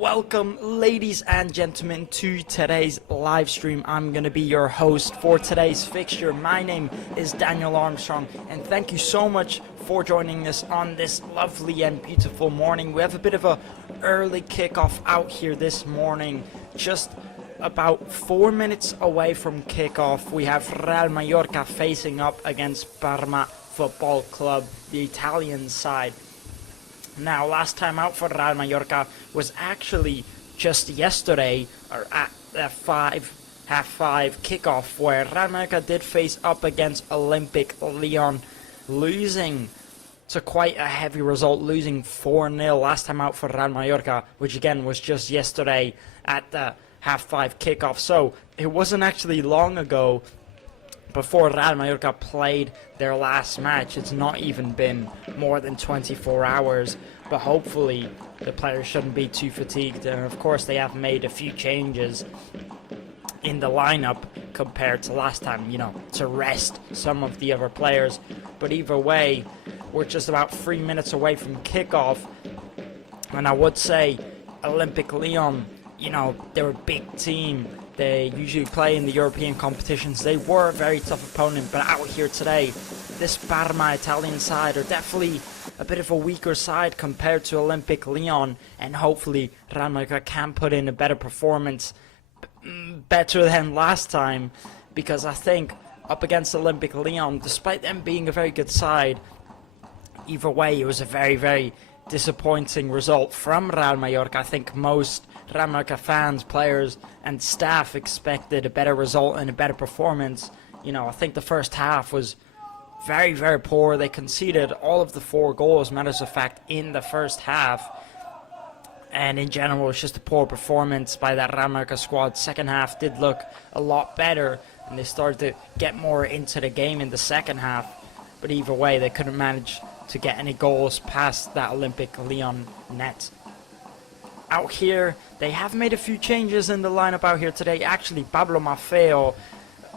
Welcome, ladies and gentlemen, to today's live stream. I'm going to be your host for today's fixture. My name is Daniel Armstrong, and thank you so much for joining us on this lovely and beautiful morning. We have a bit of a early kickoff out here this morning, just about 4 minutes away from kickoff. We have Real Mallorca facing up against Parma Football Club, the Italian side. Now, last time out for Real Mallorca was actually just yesterday, or at the half five kickoff, where Real Mallorca did face up against Olympic Lyon, losing to quite a heavy result, losing 4-0 last time out for Real Mallorca, which again was just yesterday at the half five kickoff. So it wasn't actually long ago before Real Mallorca played their last match. It's not even been more than 24 hours, but hopefully the players shouldn't be too fatigued. And of course they have made a few changes in the lineup compared to last time, to rest some of the other players. But either way, we're just about 3 minutes away from kickoff, and I would say Olympic Lyon, they're a big team. They usually play in the European competitions. They were a very tough opponent, but out here today, this Parma Italian side are definitely a bit of a weaker side compared to Olympic Lyon, and hopefully Real Mallorca can put in a better performance, better than last time, because I think up against Olympic Lyon, despite them being a very good side, either way, it was a very, very disappointing result from Real Mallorca. I think most Real Mallorca fans, players, and staff expected a better result and a better performance. I think the first half was very, very poor. They conceded all of the 4 goals, matters of fact, in the first half. And in general, it's just a poor performance by that Real Mallorca squad. Second half did look a lot better, and they started to get more into the game in the second half. But either way, they couldn't manage to get any goals past that Olympic Lyon net. Out here, they have made a few changes in the lineup out here today. Actually, Pablo Maffeo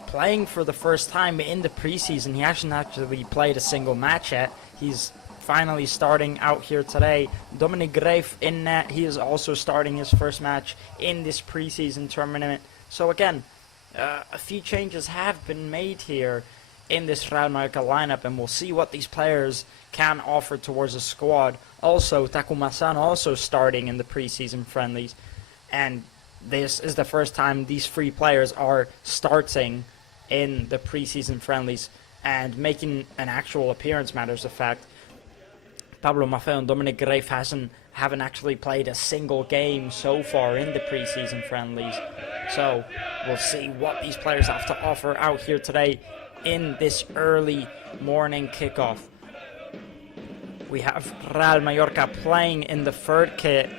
playing for the first time in the preseason. He hasn't actually played a single match yet. He's finally starting out here today. Dominic Greif in net. He is also starting his first match in this preseason tournament. So again, a few changes have been made here in this Real Mallorca lineup, and we'll see what these players can offer towards the squad. Also, Takuma-san also starting in the preseason friendlies, and this is the first time these 3 players are starting in the preseason friendlies and making an actual appearance, matters of fact. Pablo Maffeo and Dominic Greif haven't actually played a single game so far in the preseason friendlies. So we'll see what these players have to offer out here today in this early morning kickoff. We have Real Mallorca playing in the third kit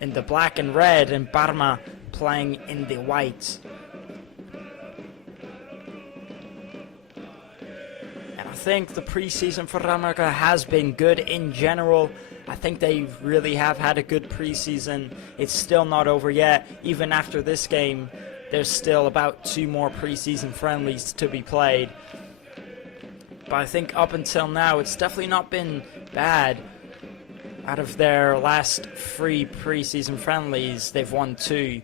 in the black and red, and Parma playing in the white. And I think the preseason for Real Mallorca has been good in general. I think they really have had a good preseason. It's still not over yet. Even after this game, there's still about 2 more preseason friendlies to be played. But I think up until now, it's definitely not been bad. Out of their last 3 preseason friendlies, they've won 2.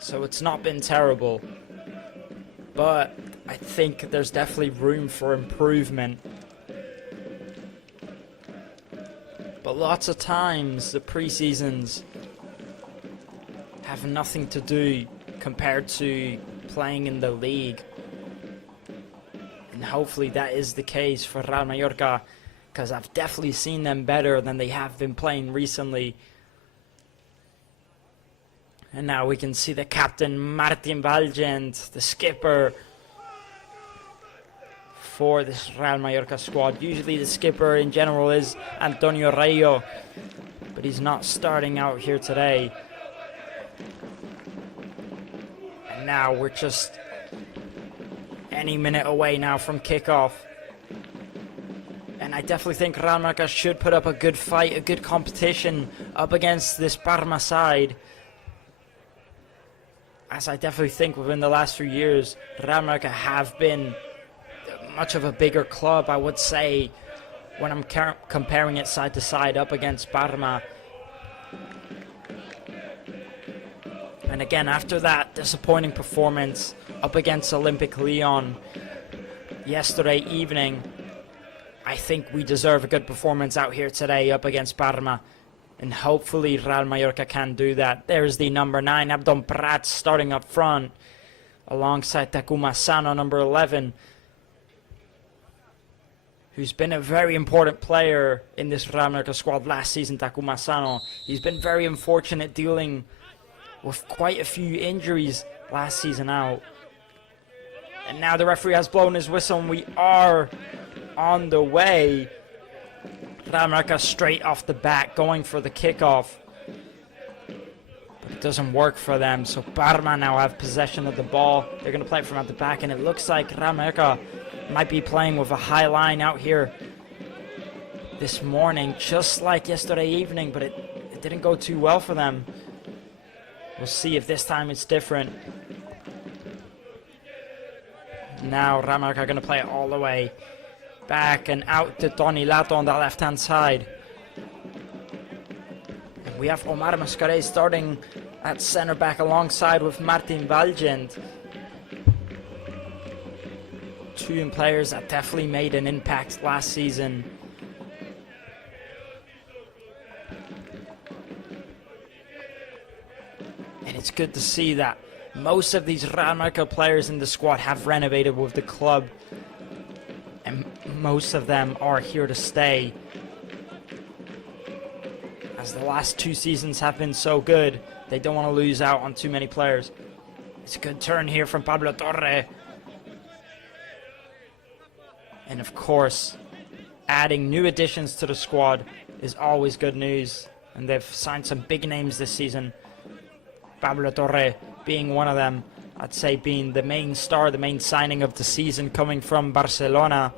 So it's not been terrible. But I think there's definitely room for improvement. But lots of times, the preseasons have nothing to do compared to playing in the league. And hopefully that is the case for Real Mallorca, because I've definitely seen them better than they have been playing recently. And now we can see the captain, Martin Valgent, the skipper for this Real Mallorca squad. Usually the skipper in general is Antonio Rayo, but he's not starting out here today. And now we're just any minute away now from kickoff. And I definitely think Real Mallorca should put up a good fight, a good competition up against this Parma side. As I definitely think within the last few years, Real Mallorca have been much of a bigger club, I would say, when I'm comparing it side to side up against Parma. And again, after that disappointing performance up against Olympic Lyon yesterday evening, I think we deserve a good performance out here today up against Parma. And hopefully Real Mallorca can do that. There's the number 9, Abdon Prats, starting up front, alongside Takuma Sano, number 11, who's been a very important player in this Real Mallorca squad last season, Takuma Sano. He's been very unfortunate dealing with quite a few injuries last season out. And now the referee has blown his whistle and we are on the way. Real Mallorca straight off the bat going for the kickoff. But it doesn't work for them, so Parma now have possession of the ball. They're going to play it from at the back, and it looks like Real Mallorca might be playing with a high line out here this morning, just like yesterday evening, but it didn't go too well for them. We'll see if this time it's different. Now Real Mallorca are going to play it all the way back and out to Tony Lato on the left-hand side. And we have Omar Mascaré starting at centre-back alongside with Martin Valgent. Two players that definitely made an impact last season. And it's good to see that most of these Real Mallorca players in the squad have renovated with the club. And most of them are here to stay. As the last 2 seasons have been so good, they don't want to lose out on too many players. It's a good turn here from Pablo Torre. And of course, adding new additions to the squad is always good news. And they've signed some big names this season. Pablo Torre being one of them. I'd say being the main star, the main signing of the season, coming from Barcelona.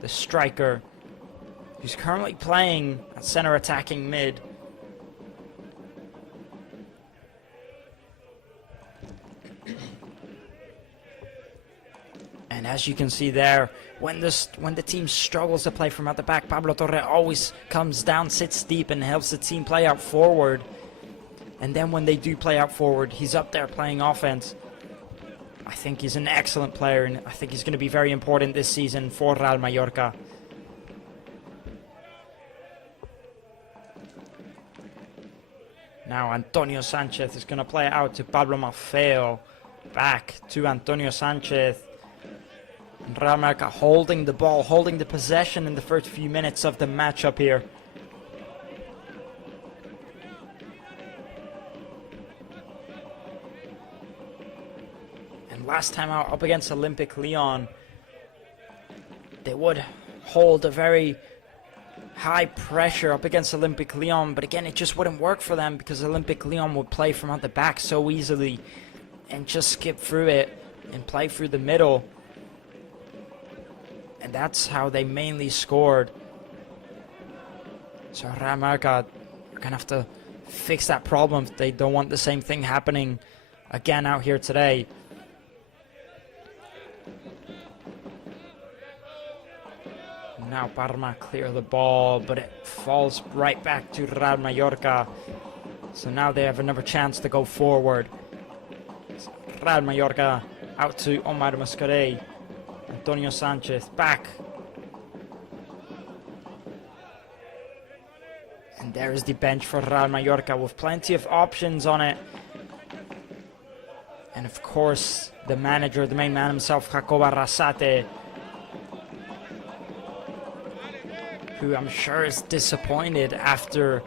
The striker, who's currently playing at center attacking mid. And as you can see there, when the team struggles to play from at the back, Pablo Torre always comes down, sits deep, and helps the team play out forward. And then when they do play out forward, he's up there playing offense. I think he's an excellent player, and I think he's going to be very important this season for Real Mallorca. Now Antonio Sanchez is going to play it out to Pablo Maffeo. Back to Antonio Sanchez. And Real Mallorca holding the ball, holding the possession in the first few minutes of the matchup here. Last time out up against Olympic Lyon, they would hold a very high pressure up against Olympic Lyon, but again it just wouldn't work for them because Olympic Lyon would play from at the back so easily and just skip through it and play through the middle, and that's how they mainly scored. So Real Mallorca are gonna have to fix that problem if they don't want the same thing happening again out here today. Now Parma clear the ball, but it falls right back to Real Mallorca. So now they have another chance to go forward. Real Mallorca out to Omar Mascaré. Antonio Sanchez back. And there is the bench for Real Mallorca with plenty of options on it. And of course, the manager, the main man himself, Jacob Arrasate, who I'm sure is disappointed after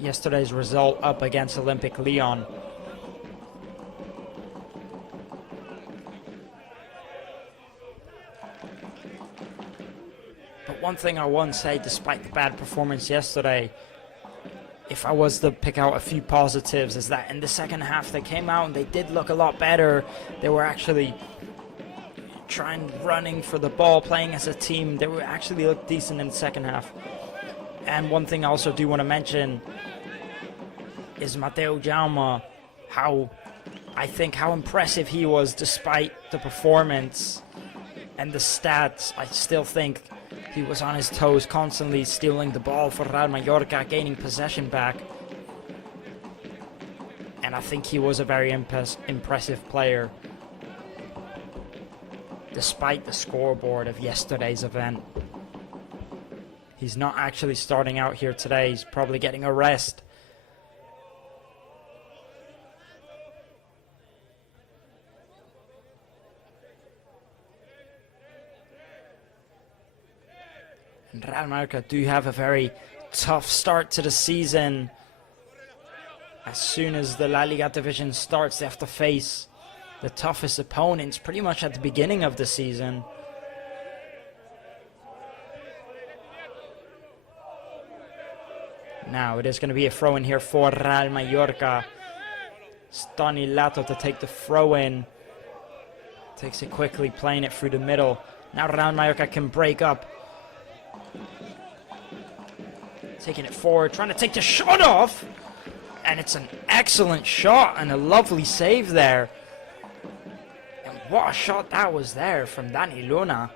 yesterday's result up against Olympic Lyon. But one thing I won't say, despite the bad performance yesterday, if I was to pick out a few positives, is that in the second half they came out and they did look a lot better. They were actually running for the ball, playing as a team. They were actually looked decent in the second half. And one thing I also do want to mention is Mateo Jaume, how impressive he was despite the performance and the stats. I still think he was on his toes, constantly stealing the ball for Real Mallorca, gaining possession back. And I think he was a very impressive player, despite the scoreboard of yesterday's event. He's not actually starting out here today. He's probably getting a rest. And Real Mallorca do have a very tough start to the season. As soon as the La Liga division starts, they have to face the toughest opponents pretty much at the beginning of the season. Now it is going to be a throw in here for Real Mallorca. Stani Lato to take the throw in. Takes it quickly, playing it through the middle. Now Real Mallorca can break up. Taking it forward, trying to take the shot off. And it's an excellent shot and a lovely save there. And what a shot that was there from Dani Luna.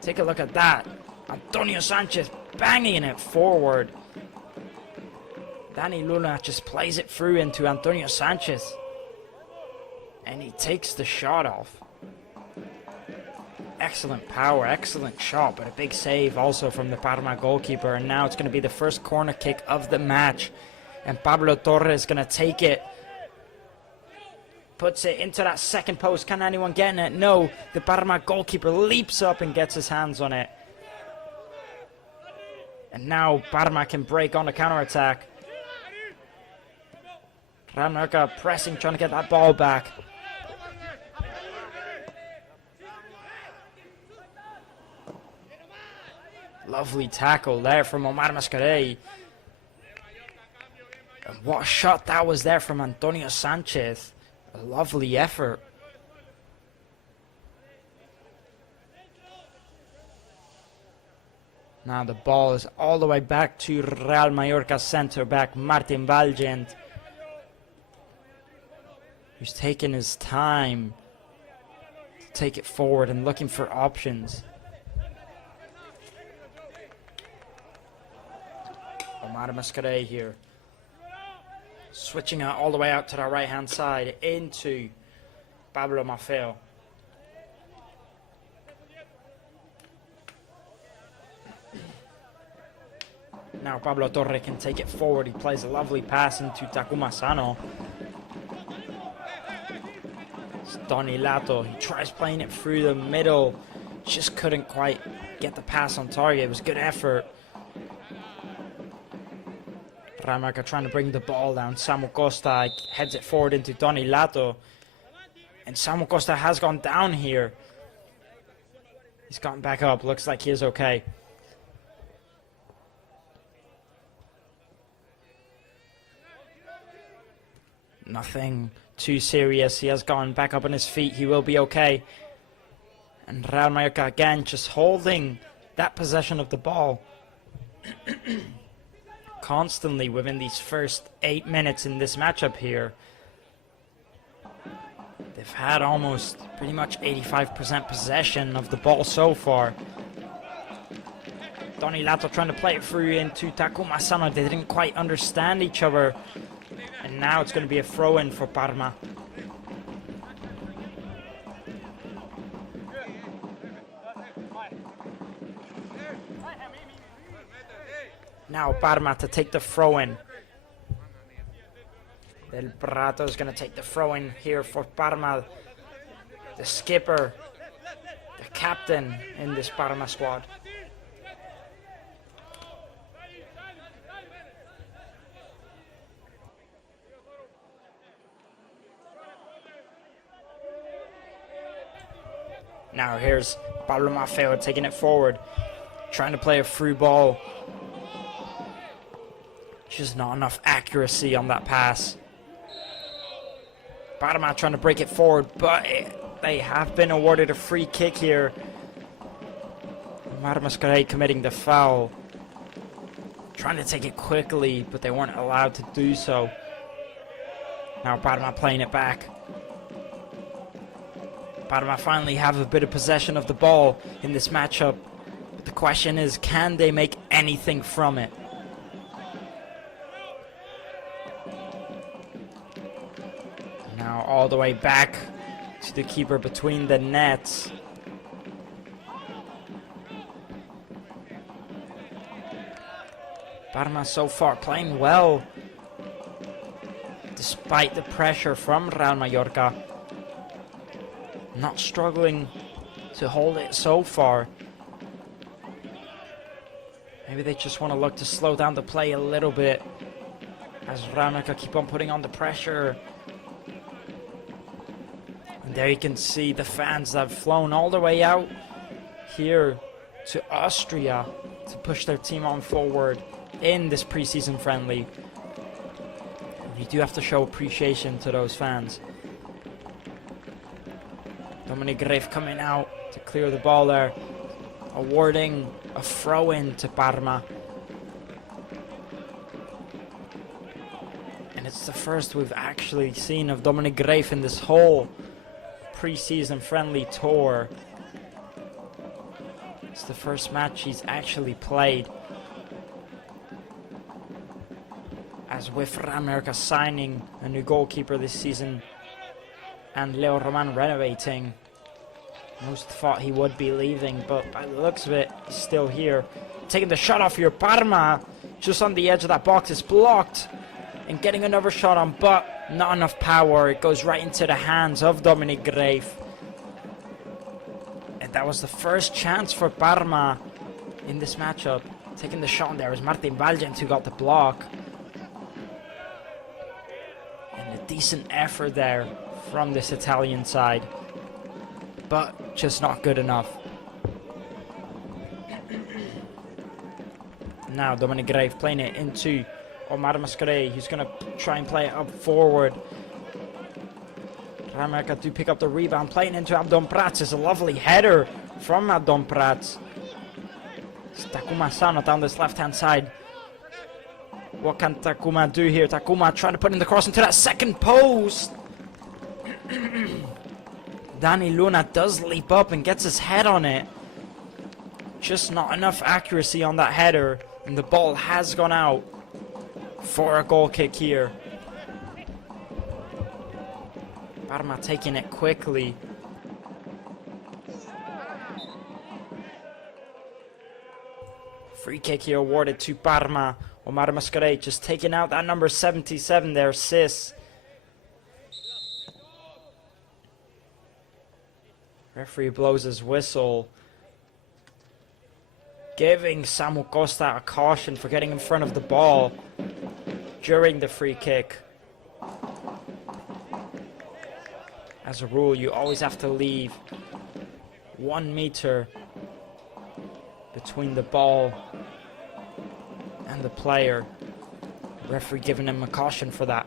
Take a look at that. Antonio Sanchez banging it forward. Dani Luna just plays it through into Antonio Sanchez. And he takes the shot off. Excellent power, excellent shot, but a big save also from the Parma goalkeeper. And now it's going to be the first corner kick of the match. And Pablo Torres is going to take it. Puts it into that second post. Can anyone get in it? No. The Parma goalkeeper leaps up and gets his hands on it. And now Parma can break on the counter-attack. Real Mallorca pressing, trying to get that ball back. Lovely tackle there from Omar Mascarell. And what a shot that was there from Antonio Sanchez. A lovely effort. Now the ball is all the way back to Real Mallorca centre back Martin Valgent, who's taking his time to take it forward and looking for options. Omar Mascarell here. Switching out all the way out to the right hand side into Pablo Maffeo. Now Pablo Torre can take it forward. He plays a lovely pass into Takuma Sano. Stani Lato. He tries playing it through the middle. Just couldn't quite get the pass on target. It was good effort. Real Mallorca trying to bring the ball down. Samu Costa heads it forward into Stani Lato. And Samu Costa has gone down here. He's gotten back up. Looks like he is okay. Nothing too serious. He has gone back up on his feet. He will be okay. And Real Mallorca again just holding that possession of the ball constantly within these first 8 minutes in this matchup here. They've had almost pretty much 85% possession of the ball so far. Stani Lato trying to play it through into Takuma Sano. They didn't quite understand each other. And now it's going to be a throw-in for Parma. Now Parma to take the throw-in. Del Prato is going to take the throw-in here for Parma. The skipper, the captain in this Parma squad. Now here's Pablo Maffeo taking it forward. Trying to play a through ball. Just not enough accuracy on that pass. Parma trying to break it forward, but they have been awarded a free kick here. Omar Mascarell committing the foul. Trying to take it quickly, but they weren't allowed to do so. Now Parma playing it back. Parma finally have a bit of possession of the ball in this matchup. But the question is, can they make anything from it? Now all the way back to the keeper between the nets. Parma so far playing well, despite the pressure from Real Mallorca. Not struggling to hold it so far. Maybe they just want to look to slow down the play a little bit as Real Mallorca keep on putting on the pressure. And there you can see the fans that have flown all the way out here to Austria to push their team on forward in this preseason friendly. You do have to show appreciation to those fans. Dominic Greif coming out to clear the ball there, awarding a throw-in to Parma. And it's the first we've actually seen of Dominic Greif in this whole preseason friendly tour. It's the first match he's actually played. As with Real Mallorca signing a new goalkeeper this season and Leo Roman renovating, most thought he would be leaving, but by the looks of it, he's still here. Taking the shot off here, Parma, just on the edge of that box, is blocked. And getting another shot on, but not enough power. It goes right into the hands of Dominic Greif. And that was the first chance for Parma in this matchup. Taking the shot, there was Martin Valgent who got the block. And a decent effort there from this Italian side, but just not good enough. Now Dominic Greif playing it into Omar Mascaré. He's going to try and play it up forward. Real Mallorca do pick up the rebound, playing into Abdon Prats. It's a lovely header from Abdon Prats. It's Takuma Sano down this left-hand side. What can Takuma do here? Takuma trying to put in the cross into that second post. Danny Luna does leap up and gets his head on it. Just not enough accuracy on that header, and the ball has gone out for a goal kick here. Parma taking it quickly. Free kick here awarded to Parma. Omar Mascaré just taking out that number 77 there, Sis. Referee blows his whistle, giving Samu Costa a caution for getting in front of the ball during the free kick. As a rule, you always have to leave 1 meter between the ball and the player. Referee giving him a caution for that.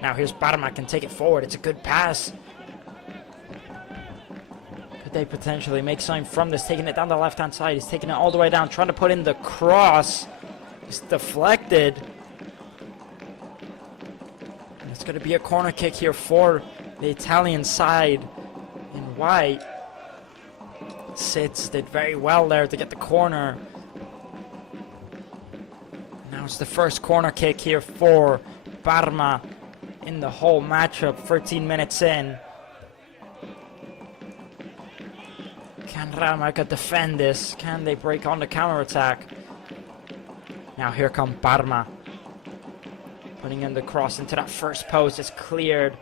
Now here's Parma, can take it forward. It's a good pass. Could they potentially make something from this? Taking it down the left-hand side. He's taking it all the way down, trying to put in the cross. It's deflected. And it's going to be a corner kick here for the Italian side in white. Sitz did very well there to get the corner. Now it's the first corner kick here for Parma in the whole matchup, 13 minutes in. Can Real Mallorca defend this? Can they break on the counter-attack? Now here come Parma. Putting in the cross into that first post. It's cleared.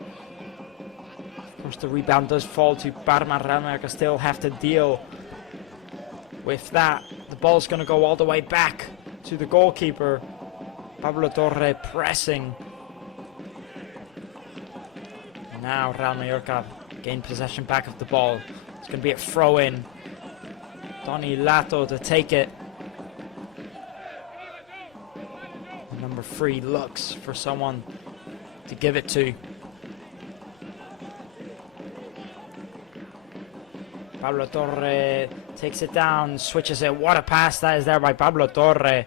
Of course, the rebound does fall to Parma. Real Mallorca still have to deal with that. The ball's going to go all the way back to the goalkeeper. Pablo Torre pressing. Now Real Mallorca gain possession back of the ball. It's going to be a throw-in. Donny Lato to take it. Number 3 looks for someone to give it to. Pablo Torre takes it down, switches it. What a pass that is there by Pablo Torre.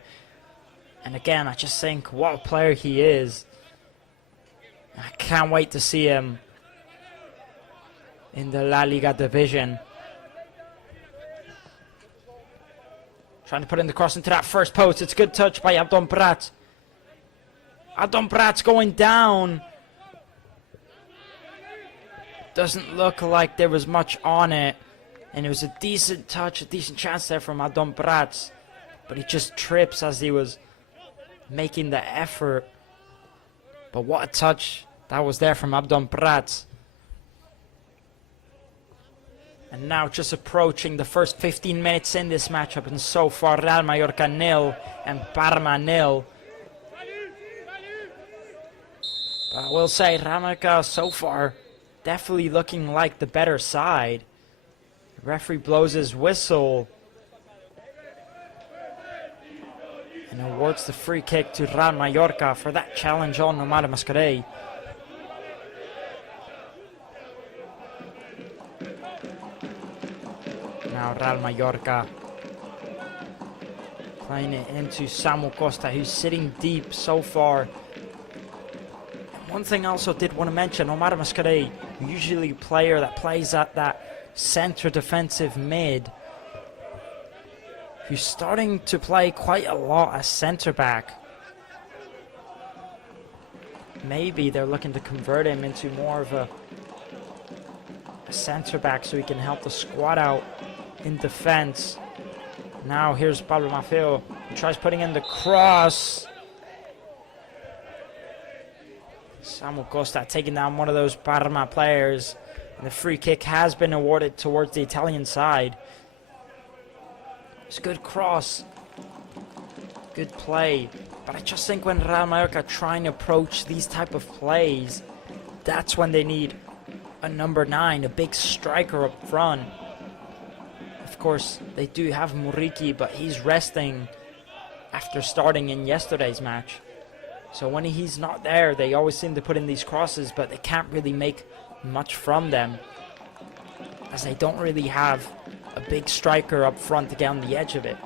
And again, I just think what a player he is. I can't wait to see him in the La Liga division. Trying to put in the cross into that first post. It's a good touch by Abdon Prats. Abdon Prats going down. Doesn't look like there was much on it. And it was a decent touch, a decent chance there from Adon Prats. But he just trips as he was making the effort. But what a touch that was there from Adon Prats. And now just approaching the first 15 minutes in this matchup. And so far Real Mallorca 0 and Parma 0. But I will say Real Mallorca so far definitely looking like the better side. The referee blows his whistle and awards the free kick to Real Mallorca for that challenge on Omar Mascarell. Now Real Mallorca playing it into Samu Costa, who's sitting deep so far. And one thing I also did want to mention, Omar Mascarell, usually a player that plays at that center defensive mid, who's starting to play quite a lot as center back. Maybe they're looking to convert him into more of a center back so he can help the squad out in defense. Now here's Pablo Maffeo, who tries putting in the cross. Samu Costa taking down one of those Parma players. And the free kick has been awarded towards the Italian side. It's a good cross. Good play. But I just think when Real Mallorca try and approach these type of plays, that's when they need a number 9, a big striker up front. Of course, they do have Muriqi, but he's resting after starting in yesterday's match. So when he's not there, they always seem to put in these crosses, but they can't really make much from them, as they don't really have a big striker up front to get on the edge of it.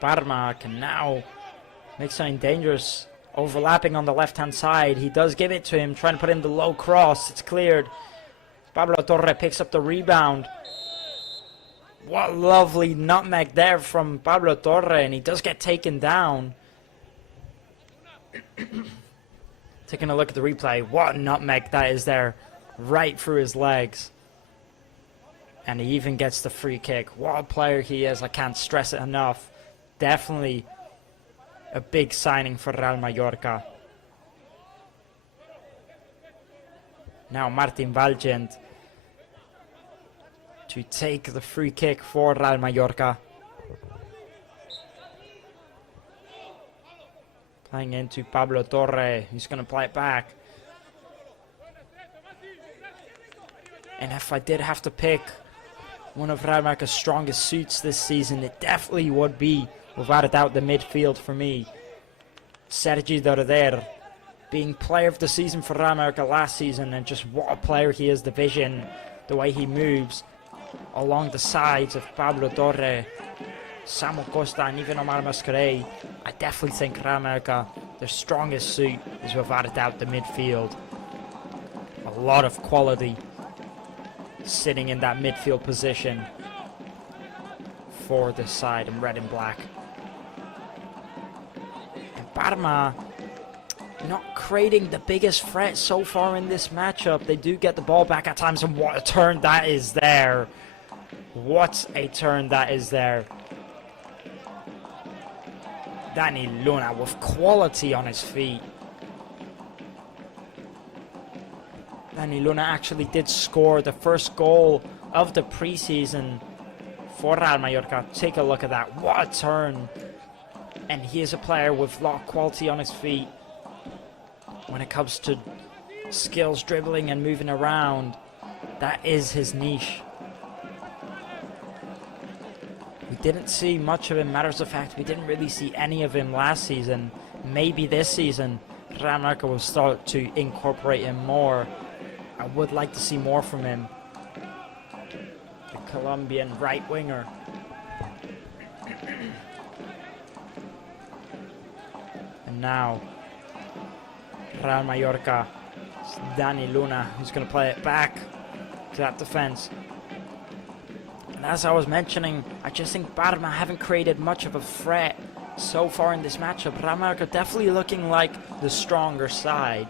Parma can now make something dangerous, overlapping on the left hand side. He does give it to him, trying to put in the low cross. It's cleared. Pablo Torre picks up the rebound. What a lovely nutmeg there from Pablo Torre, and he does get taken down. Taking a look at the replay, what a nutmeg that is there, right through his legs. And he even gets the free kick. What a player he is, I can't stress it enough. Definitely a big signing for Real Mallorca. Now Martin Valgent to take the free kick for Real Mallorca. Playing into Pablo Torre. He's going to play it back. And if I did have to pick one of Real Mallorca's strongest suits this season, it definitely would be, without a doubt, the midfield for me. Sergi Dorder, being player of the season for Real Mallorca last season, and just what a player he is, the vision, the way he moves along the sides of Pablo Torre, Samu Costa, and even Omar Mascarell. I definitely think Real Mallorca, their strongest suit is without a doubt the midfield. A lot of quality sitting in that midfield position for this side in red and black. And Parma not creating the biggest threat so far in this matchup. They do get the ball back at times, and what a turn that is there. What a turn that is there. Danny Luna with quality on his feet. Danny Luna actually did score the first goal of the preseason for Real Mallorca. Take a look at that. What a turn. And he is a player with a lot of quality on his feet. When it comes to skills, dribbling and moving around, that is his niche. We didn't see much of him. Matters of fact, we didn't really see any of him last season. Maybe this season, Real Mallorca will start to incorporate him more. I would like to see more from him. The Colombian right winger. And now, Real Mallorca, it's Danny Luna, who's going to play it back to that defense. And as I was mentioning, I just think Parma haven't created much of a threat so far in this matchup. Real Mallorca definitely looking like the stronger side.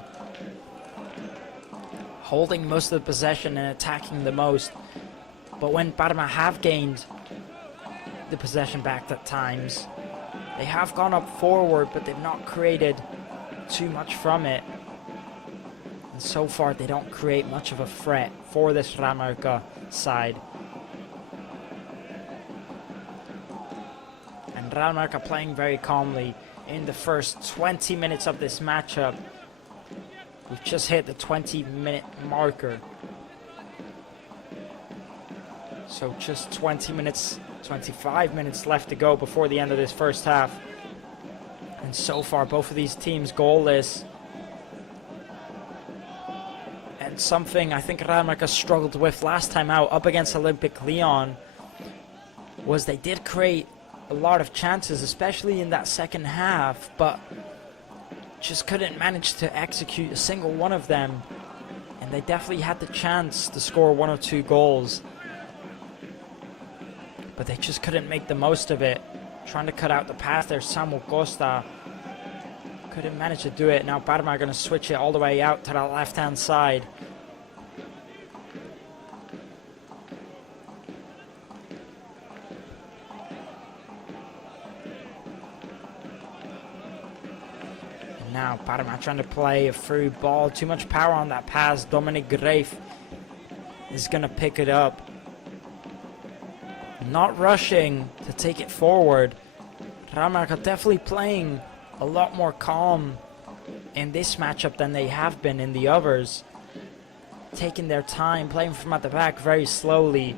holding most of the possession and attacking the most. But when Parma have gained the possession back at times, they have gone up forward, but they've not created too much from it. And so far, they don't create much of a threat for this Real Mallorca side. And Real Mallorca playing very calmly in the first 20 minutes of this matchup. We've just hit the 20-minute marker. So just 20 minutes, 25 minutes left to go before the end of this first half. And so far, both of these teams goalless. And something I think Real Mallorca struggled with last time out up against Olympic Lyon was they did create a lot of chances, especially in that second half, but just couldn't manage to execute a single one of them. And they definitely had the chance to score 1 or 2 goals, but they just couldn't make the most of it. Trying to cut out the pass there, Samuel Costa couldn't manage to do it. Now Parma are going to switch it all the way out to that left-hand side. And now Parma trying to play a through ball. Too much power on that pass. Dominic Greif is going to pick it up. Not rushing to take it forward. Real Mallorca definitely playing a lot more calm in this matchup than they have been in the others. Taking their time, playing from at the back very slowly.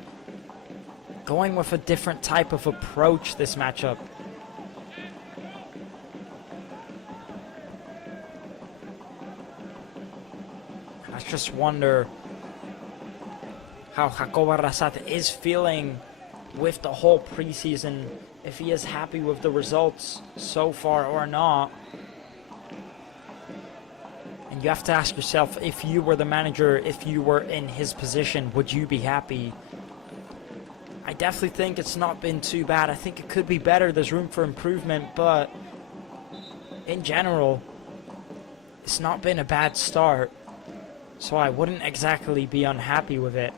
Going with a different type of approach this matchup. I just wonder how Jacobo Arrasate is feeling with the whole preseason, if he is happy with the results so far or not. And you have to ask yourself, if you were the manager, if you were in his position, would you be happy? I definitely think it's not been too bad. I think it could be better. There's room for improvement, but in general, it's not been a bad start. So I wouldn't exactly be unhappy with it.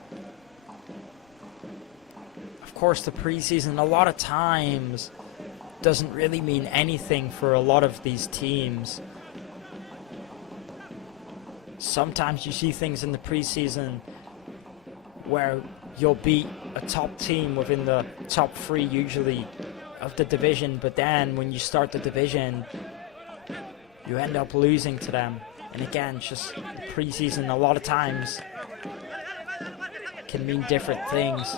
Of course, the preseason a lot of times doesn't really mean anything for a lot of these teams. Sometimes you see things in the preseason where you'll beat a top team within the top 3 usually of the division, but then when you start the division you end up losing to them. And again, just the preseason a lot of times can mean different things.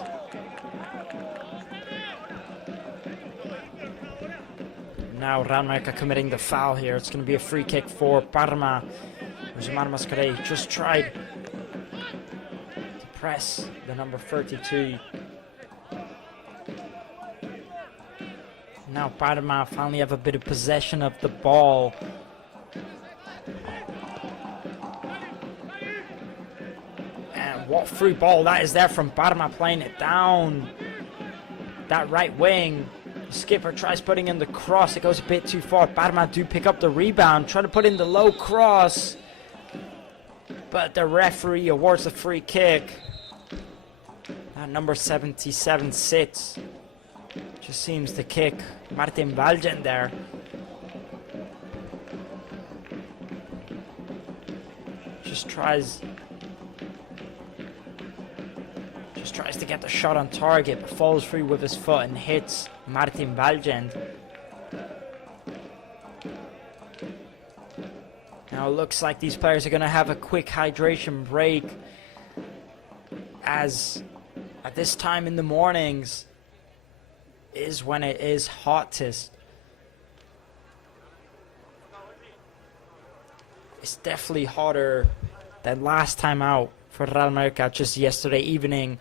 Now Real Mallorca committing the foul here. It's going to be a free kick for Parma. Rosemar Mascarell just tried to press the number 32. Now Parma finally have a bit of possession of the ball. And what free ball that is there from Parma, playing it down that right wing. Skipper tries putting in the cross. It goes a bit too far. Parma do pick up the rebound. Try to put in the low cross. But the referee awards the free kick. Number 77 sits. Just seems to kick Martin Valgen there. Just tries to get the shot on target, but falls free with his foot and hits Martin Valgen. Now it looks like these players are going to have a quick hydration break, as at this time in the mornings is when it is hottest. It's definitely hotter than last time out for Real Mallorca, just yesterday evening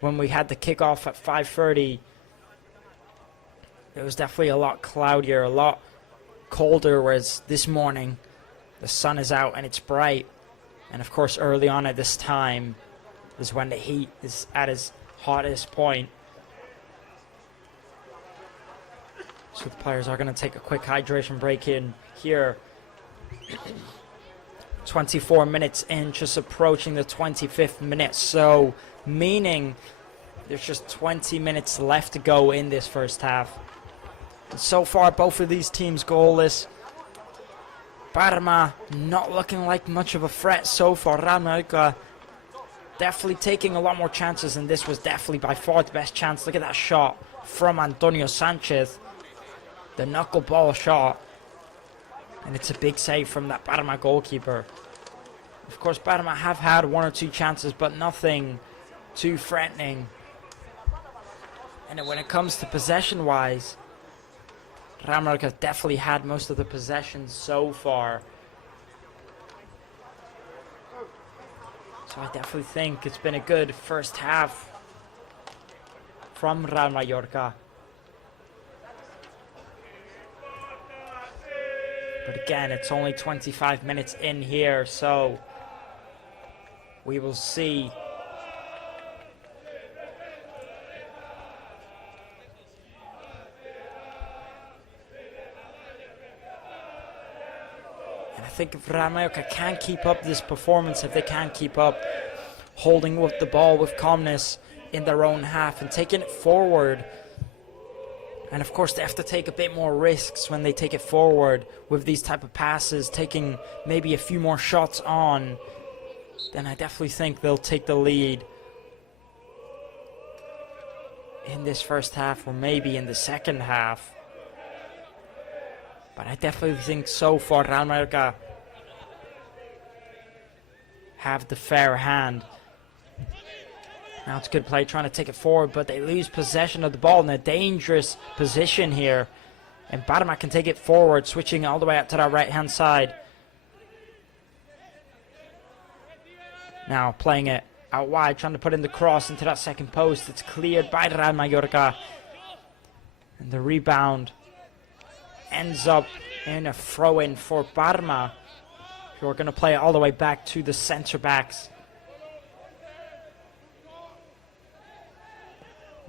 when we had the kickoff at 5:30. It was definitely a lot cloudier, a lot colder, whereas this morning the sun is out and it's bright. And of course early on at this time is when the heat is at its hottest point. So the players are going to take a quick hydration break in here. 24 minutes in, just approaching the 25th minute, so meaning there's just 20 minutes left to go in this first half. And so far, both of these teams goalless. Parma not looking like much of a threat so far. Real Mallorca definitely taking a lot more chances, and this was definitely by far the best chance. Look at that shot from Antonio Sanchez. The knuckleball shot. And it's a big save from that Parma goalkeeper. Of course, Parma have had 1 or 2 chances, but nothing too threatening. And then when it comes to possession-wise, Real Mallorca definitely had most of the possession so far. So I definitely think it's been a good first half from Real Mallorca. But again, it's only 25 minutes in here, so we will see. And I think if Real Mallorca can keep up this performance, if they can keep up holding with the ball with calmness in their own half and taking it forward, and of course they have to take a bit more risks when they take it forward with these type of passes, taking maybe a few more shots on, then I definitely think they'll take the lead in this first half or maybe in the second half. But I definitely think so far Real Mallorca have the fair hand. Now it's a good play trying to take it forward, but they lose possession of the ball in a dangerous position here. And Parma can take it forward, switching all the way out to that right-hand side. Now playing it out wide, trying to put in the cross into that second post. It's cleared by Real Mallorca. And the rebound ends up in a throw-in for Parma, who are going to play it all the way back to the centre-backs.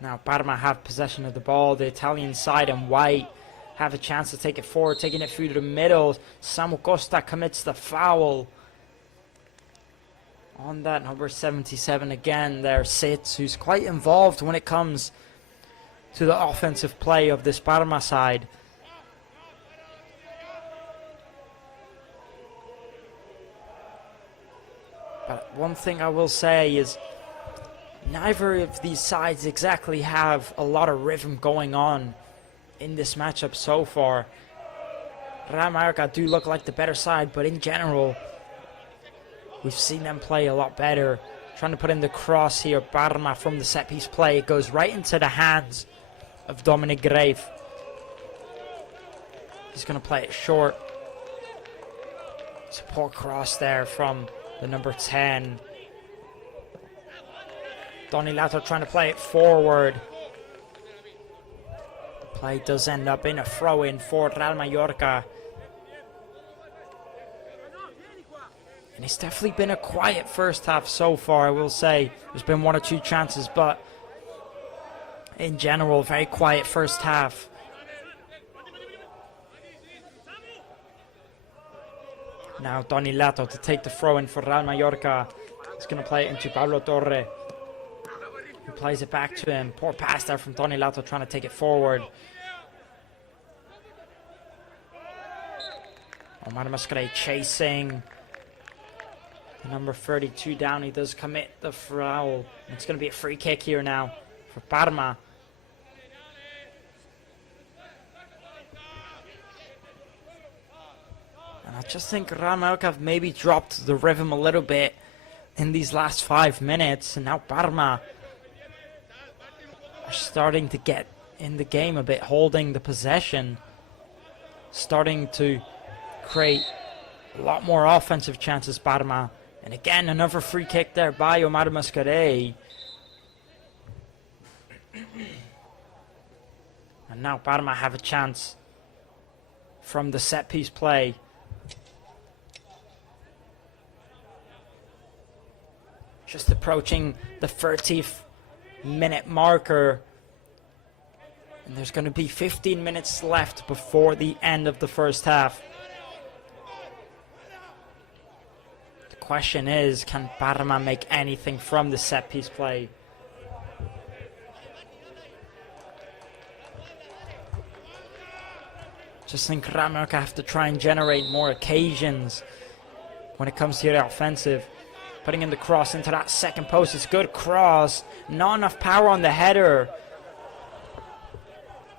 Now Parma have possession of the ball. The Italian side and White have a chance to take it forward, taking it through to the middle. Samu Costa commits the foul on that number 77 again there, Sitz, who's quite involved when it comes to the offensive play of this Parma side. But one thing I will say is neither of these sides exactly have a lot of rhythm going on in this matchup so far. Real Mallorca do look like the better side, but in general, we've seen them play a lot better. Trying to put in the cross here, Parma from the set-piece play. It goes right into the hands of Dominic Grave. He's going to play it short. Support cross there from the number 10. Donilato trying to play it forward. Play does end up in a throw-in for Real Mallorca. And it's definitely been a quiet first half so far, I will say. There's been 1 or 2 chances, but in general, very quiet first half. Now Donilato to take the throw-in for Real Mallorca. He's going to play it into Pablo Torre, who plays it back to him. Poor pass there from Donilato trying to take it forward. Omar Mascarell chasing. The number 32 down. He does commit the foul. It's going to be a free kick here now for Parma. And I just think Real Mallorca have maybe dropped the rhythm a little bit in these last 5 minutes. And now Parma are starting to get in the game a bit, holding the possession, starting to create a lot more offensive chances, Parma. And again, another free kick there by Omar Mascarell. And now Parma have a chance from the set-piece play. Just approaching the 30th minute marker. And there's going to be 15 minutes left before the end of the first half. question is, can Parma make anything from the set piece play? Just think Real Mallorca have to try and generate more occasions when it comes to the offensive. Putting in the cross into that second post. It's a good cross. Not enough power on the header.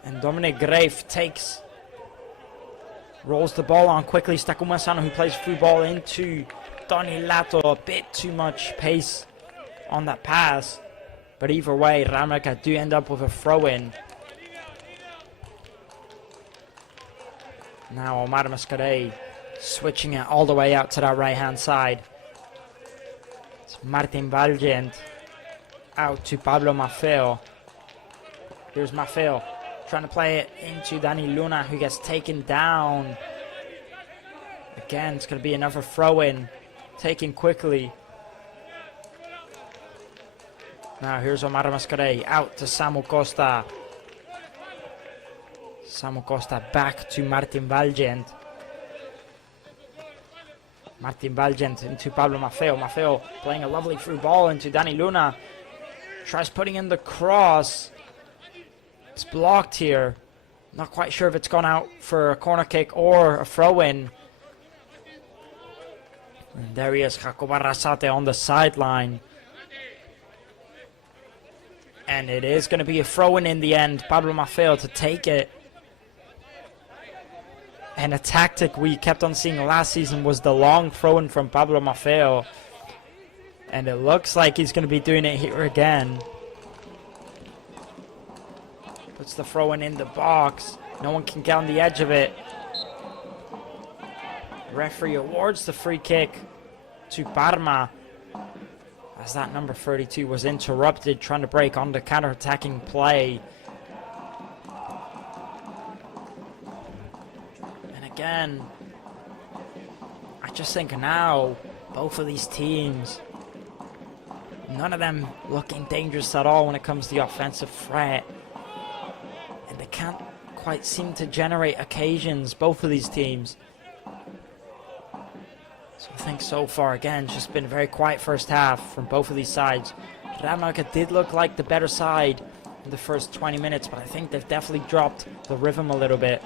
And Dominic Grave rolls the ball on quickly. Takuma Sano, who plays through ball into Tony Lato. A bit too much pace on that pass. But either way, Real Mallorca do end up with a throw-in. Now Omar Mascarell switching it all the way out to that right-hand side. It's Martin Valgent out to Pablo Maffeo. Here's Maffeo trying to play it into Dani Luna, who gets taken down. Again, it's going to be another throw-in, taken quickly. Now here's Omar Mascarell out to Samu Costa. Samu Costa back to Martin Valgent. Martin Valgent into Pablo Maffeo. Maffeo playing a lovely through ball into Dani Luna. Tries putting in the cross. It's blocked here. Not quite sure if it's gone out for a corner kick or a throw-in. And there he is, Jacob Arrasate on the sideline. And it is going to be a throw-in in the end. Pablo Maffeo to take it. And a tactic we kept on seeing last season was the long throw-in from Pablo Maffeo. And it looks like he's going to be doing it here again. Puts the throw-in in the box. No one can get on the edge of it. Referee awards the free kick to Parma, as that number 32 was interrupted trying to break on the counter-attacking play. And again, I just think now both of these teams, none of them looking dangerous at all when it comes to the offensive threat. And they can't quite seem to generate occasions, both of these teams. So I think so far, again, it's just been a very quiet first half from both of these sides. Real Mallorca did look like the better side in the first 20 minutes, but I think they've definitely dropped the rhythm a little bit.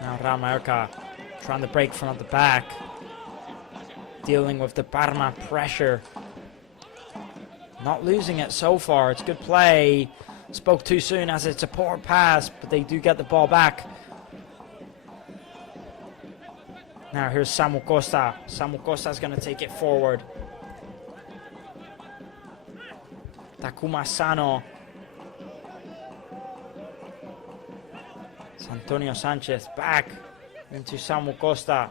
Now Real Mallorca trying to break from at the back, dealing with the Parma pressure. Not losing it so far. It's good play. Spoke too soon as it's a poor pass, but they do get the ball back. Now here's Samu Costa. Samu Costa is going to take it forward. Takuma Sano. It's Antonio Sanchez back into Samu Costa.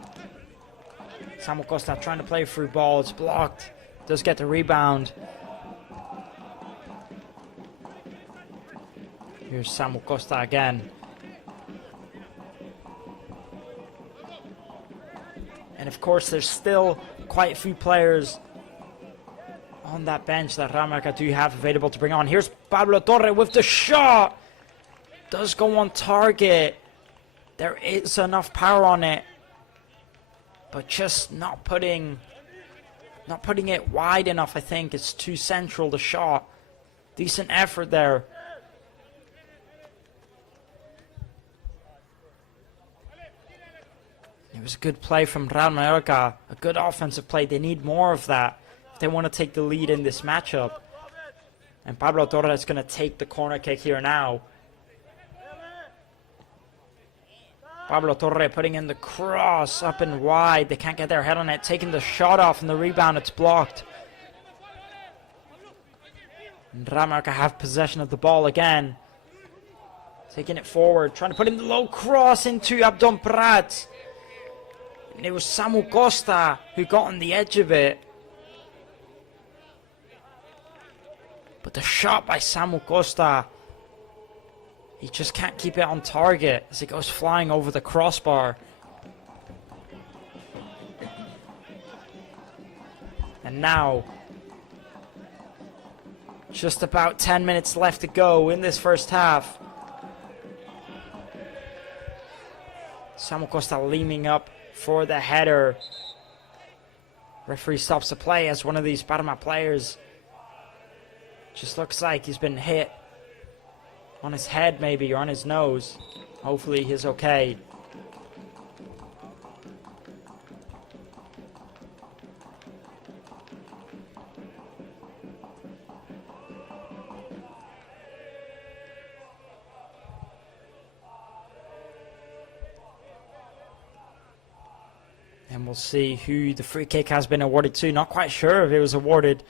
Samu Costa trying to play through ball. It's blocked. Does get the rebound. Here's Samu Costa again. And of course, there's still quite a few players on that bench that Real Mallorca do have available to bring on. Here's Pablo Torre with the shot. Does go on target. There is enough power on it, but just not putting it wide enough. I think it's too central, the shot. Decent effort there. It was a good play from Real Mallorca, a good offensive play. They need more of that if they want to take the lead in this matchup. And Pablo Torres is going to take the corner kick here now. Pablo Torre putting in the cross up and wide. They can't get their head on it. Taking the shot off and the rebound, it's blocked. And Real Mallorca have possession of the ball again. Taking it forward, trying to put in the low cross into Abdon Prat. And it was Samu Costa who got on the edge of it. But the shot by Samu Costa, he just can't keep it on target as it goes flying over the crossbar. And now, just about 10 minutes left to go in this first half. Samu Costa leaning up for the header. Referee stops the play as one of these Parma players just looks like he's been hit on his head maybe, or on his nose. Hopefully he's okay. And we'll see who the free kick has been awarded to. Not quite sure if it was awarded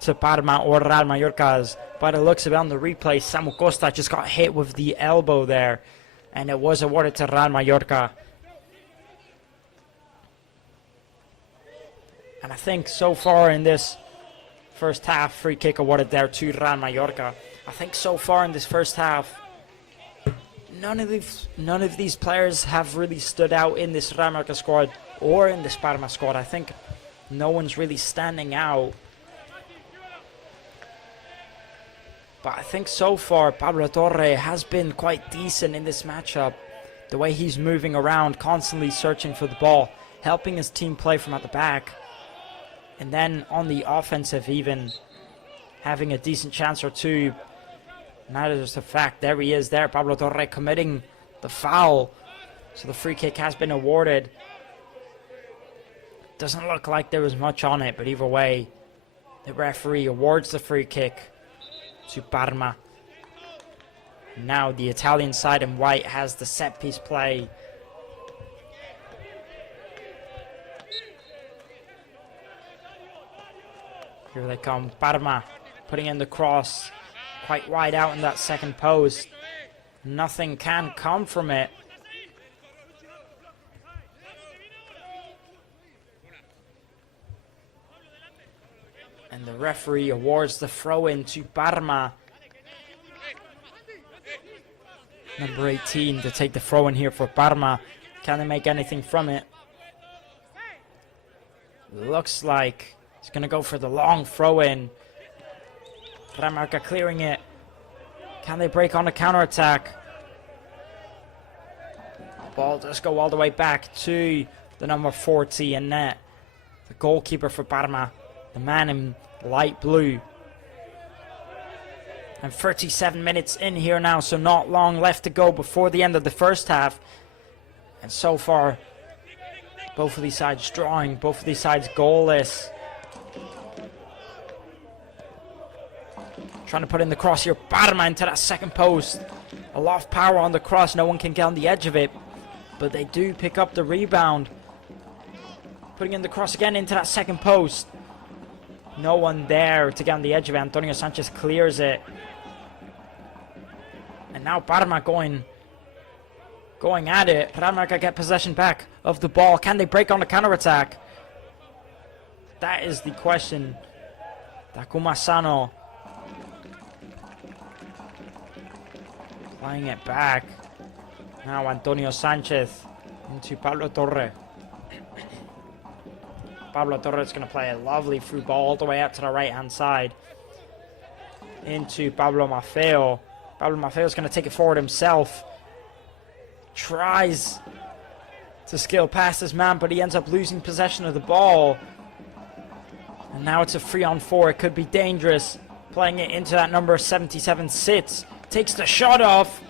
to Parma or Real Mallorca. By the looks of it on the replay, Samu Costa just got hit with the elbow there. And it was awarded to Real Mallorca. And I think so far in this first half, free kick awarded there to Real Mallorca. I think so far in this first half, none of these players have really stood out in this Real Mallorca squad or in this Parma squad. I think no one's really standing out. But I think so far Pablo Torre has been quite decent in this matchup. The way he's moving around, constantly searching for the ball, helping his team play from at the back. And then on the offensive even, having a decent chance or two. That is a fact. There he is there, Pablo Torre committing the foul. So the free kick has been awarded. Doesn't look like there was much on it, but either way, the referee awards the free kick to Parma. Now the Italian side in white has the set piece play. Here they come, Parma putting in the cross. Quite wide out in that second post. Nothing can come from it. And the referee awards the throw-in to Parma. Number 18 to take the throw-in here for Parma. Can they make anything from it? Looks like he's going to go for the long throw-in. Real Mallorca clearing it. Can they break on a counter-attack? Ball does go all the way back to the number 40 in net. The goalkeeper for Parma. The man in light blue. And 37 minutes in here now, so not long left to go before the end of the first half. And so far, both of these sides drawing, both of these sides goalless. Trying to put in the cross here. Parma into that second post. A lot of power on the cross. No one can get on the edge of it. But they do pick up the rebound. Putting in the cross again into that second post. No one there to get on the edge of it. Antonio Sanchez clears it. And now Parma going at it. Real Mallorca get possession back of the ball. Can they break on the counter-attack? That is the question. Takuma Sano playing it back. Now Antonio Sanchez into Pablo Torre. Pablo Torre is going to play a lovely through ball all the way out to the right-hand side. Into Pablo Maffeo. Pablo Maffeo is going to take it forward himself. Tries to skill past his man, but he ends up losing possession of the ball. And now it's a 3-on-4. It could be dangerous. Playing it into that number 77 sits. Takes the shot off.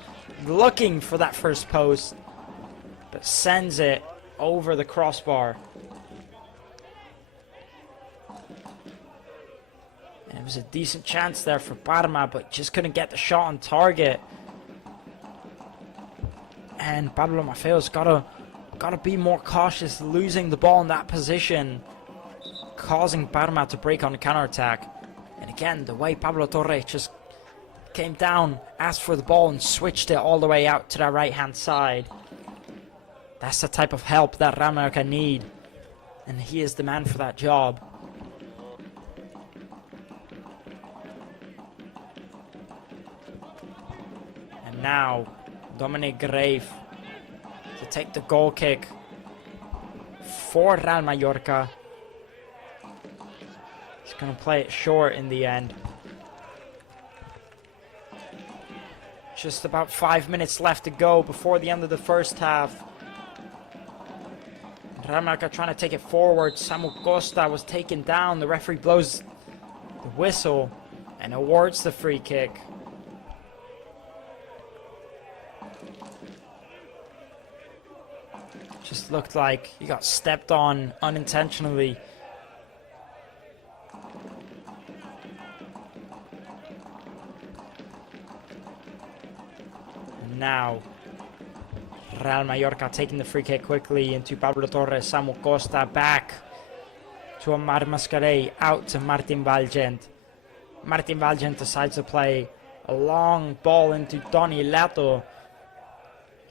Looking for that first post. But sends it over the crossbar. And it was a decent chance there for Parma, but just couldn't get the shot on target. And Pablo Maffeo's gotta be more cautious, losing the ball in that position, causing Parma to break on the counter-attack. And again, the way Pablo Torre just came down, asked for the ball, and switched it all the way out to the right-hand side. That's the type of help that Real Mallorca need, and he is the man for that job. And now, Dominic Grave to take the goal kick for Real Mallorca. He's going to play it short in the end. Just about 5 minutes left to go before the end of the first half. Real Mallorca trying to take it forward. Samu Costa was taken down. The referee blows the whistle and awards the free kick. Just looked like he got stepped on unintentionally. And now Real Mallorca taking the free kick quickly into Pablo Torres. Samu Costa back to Omar Mascarell, out to Martin Valgent. Martin Valgent decides to play a long ball into Donny Lato.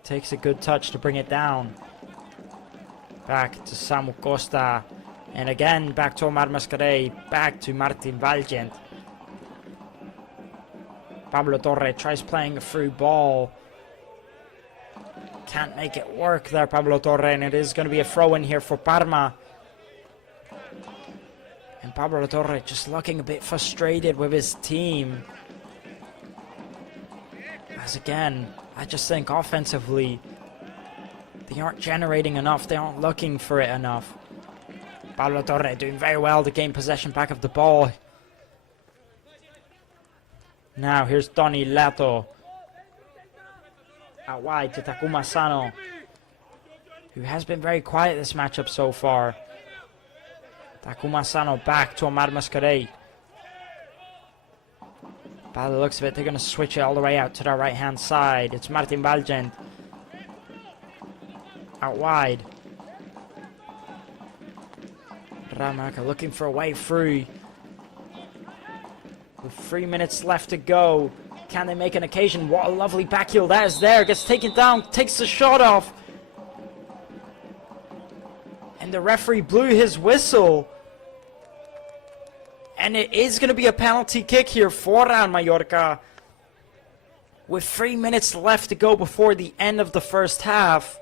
Takes a good touch to bring it down. Back to Samu Costa. And again back to Omar Mascarell. Back to Martin Valgent. Pablo Torres tries playing a through ball. Can't make it work there, Pablo Torres. And it is going to be a throw in here for Parma. And Pablo Torres just looking a bit frustrated with his team. As again, I just think offensively, they aren't generating enough. They aren't looking for it enough. Pablo Torres doing very well to gain possession back of the ball. Now here's Donny Lato. Out wide to Takuma Sano, who has been very quiet this matchup so far. Takuma Sano back to Omar Mascarell. By the looks of it, they're going to switch it all the way out to their right-hand side. It's Martin Valgent. Out wide. Real Mallorca looking for a way through. With 3 minutes left to go. Can they make an occasion? What a lovely back heel that is there. Gets taken down, takes the shot off. And the referee blew his whistle. And it is going to be a penalty kick here for Real Mallorca. With 3 minutes left to go before the end of the first half.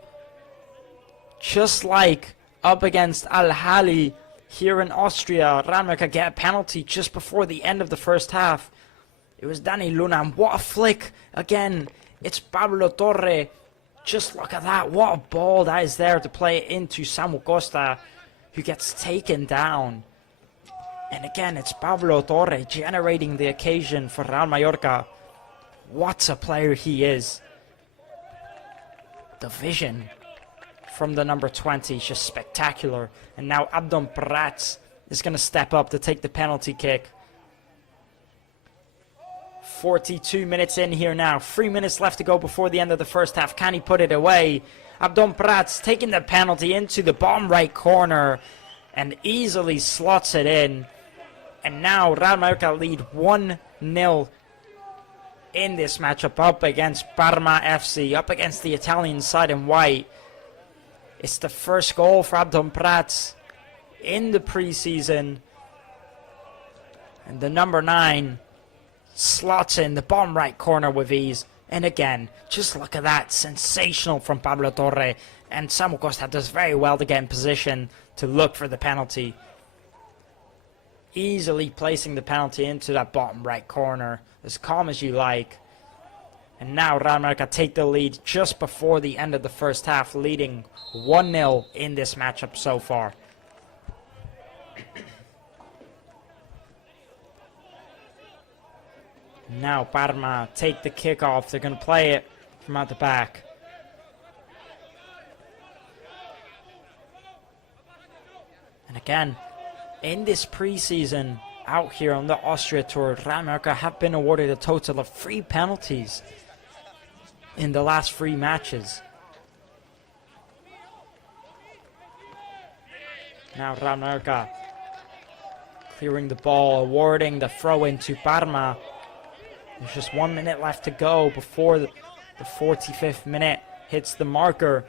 Just like up against Al-Hali here in Austria, Real Mallorca get a penalty just before the end of the first half. It was Danny Luna, and what a flick. Again, it's Pablo Torre. Just look at that. What a ball that is there to play into Samu Costa, who gets taken down. And again, it's Pablo Torre generating the occasion for Real Mallorca. What a player he is. The vision from the number 20 is just spectacular. And now Abdon Prats is going to step up to take the penalty kick. 42 minutes in here now. 3 minutes left to go before the end of the first half. Can he put it away? Abdon Prats taking the penalty into the bottom right corner and easily slots it in. And now Real Mallorca lead 1-0 in this matchup up against Parma FC, up against the Italian side in white. It's the first goal for Abdon Prats in the preseason. And the number 9 slots in the bottom right corner with ease. And again, just look at that. Sensational from Pablo Torre. And Samu Costa does very well to get in position to look for the penalty. Easily placing the penalty into that bottom right corner. As calm as you like. And now Real Mallorca take the lead just before the end of the first half, leading 1-0 in this matchup so far. Now Parma take the kickoff. They're going to play it from out the back. And again, in this preseason out here on the Austria Tour, Real Mallorca have been awarded a total of 3 penalties in the last 3 matches. Now Real Mallorca clearing the ball, awarding the throw in to Parma. There's just 1 minute left to go before the 45th minute hits the marker.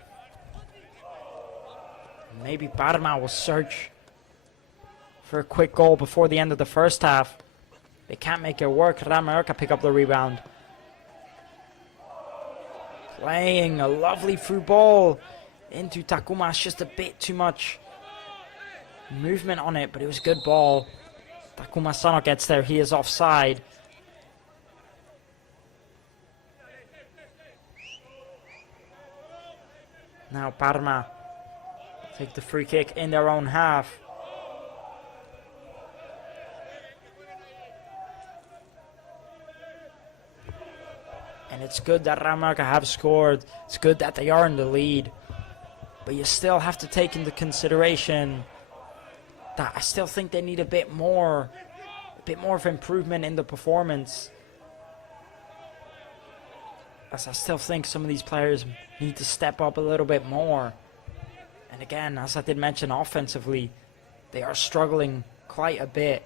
Maybe Parma will search for a quick goal before the end of the first half. They can't make it work. Real Mallorca pick up the rebound. Playing a lovely through ball into Takuma. It's just a bit too much movement on it, but it was a good ball. Takuma Sano gets there. He is offside. Now Parma take the free kick in their own half. And it's good that Real Mallorca have scored. It's good that they are in the lead. But you still have to take into consideration that I still think they need a bit more of improvement in the performance. As I still think some of these players need to step up a little bit more. And again, as I did mention, offensively, they are struggling quite a bit.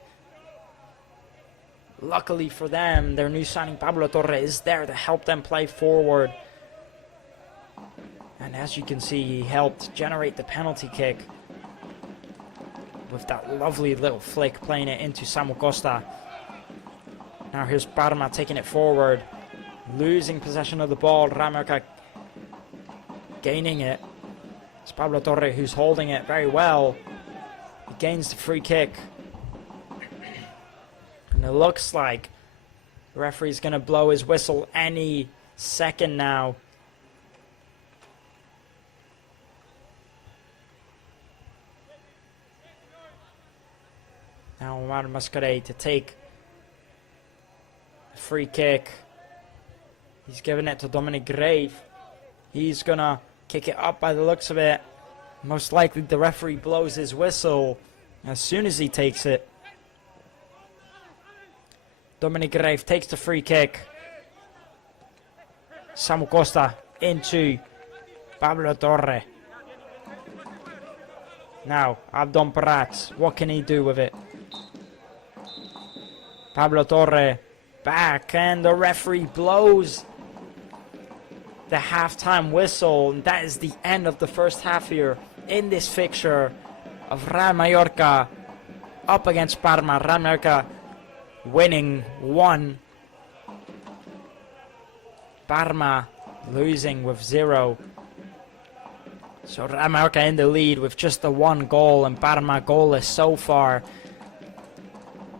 Luckily for them, their new signing Pablo Torre is there to help them play forward. And as you can see, he helped generate the penalty kick with that lovely little flick, playing it into Samu Costa. Now here's Parma taking it forward, losing possession of the ball. Real Mallorca gaining it. It's Pablo Torre who's holding it very well. He gains the free kick. And it looks like the referee's going to blow his whistle any second now. Now Omar Mascarell to take a free kick. He's giving it to Dominic Grave. He's going to kick it up by the looks of it. Most likely the referee blows his whistle as soon as he takes it. Dominic Grave takes the free kick. Samu Costa into Pablo Torre. Now, Abdon Prats, what can he do with it? Pablo Torre back, and the referee blows the halftime whistle. And that is the end of the first half here in this fixture of Real Mallorca up against Parma. Real Mallorca winning 1. Parma losing with 0. So Real Mallorca in the lead with just the 1 goal, and Parma goalless so far.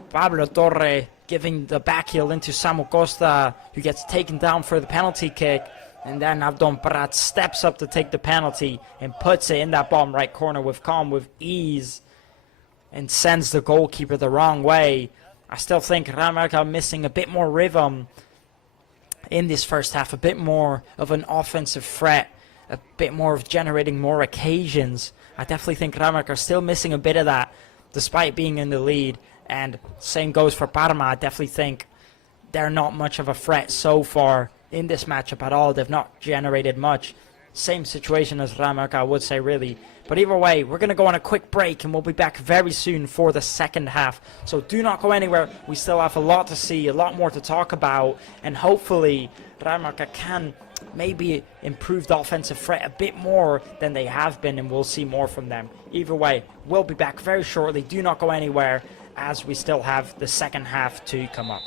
Pablo Torre giving the back heel into Samu Costa, who gets taken down for the penalty kick. And then Abdon Prat steps up to take the penalty and puts it in that bottom right corner with calm, with ease, and sends the goalkeeper the wrong way. I still think Real Mallorca missing a bit more rhythm in this first half, a bit more of an offensive threat, a bit more of generating more occasions. I definitely think Real Mallorca are still missing a bit of that, despite being in the lead. And same goes for Parma. I definitely think they're not much of a threat so far in this matchup at all. They've not generated much. Same situation as Real Mallorca, I would say, really. But either way, we're going to go on a quick break, and we'll be back very soon for the second half. So do not go anywhere. We still have a lot to see, a lot more to talk about, and hopefully Real Mallorca can maybe improve the offensive threat a bit more than they have been, and we'll see more from them. Either way, we'll be back very shortly. Do not go anywhere, as we still have the second half to come up.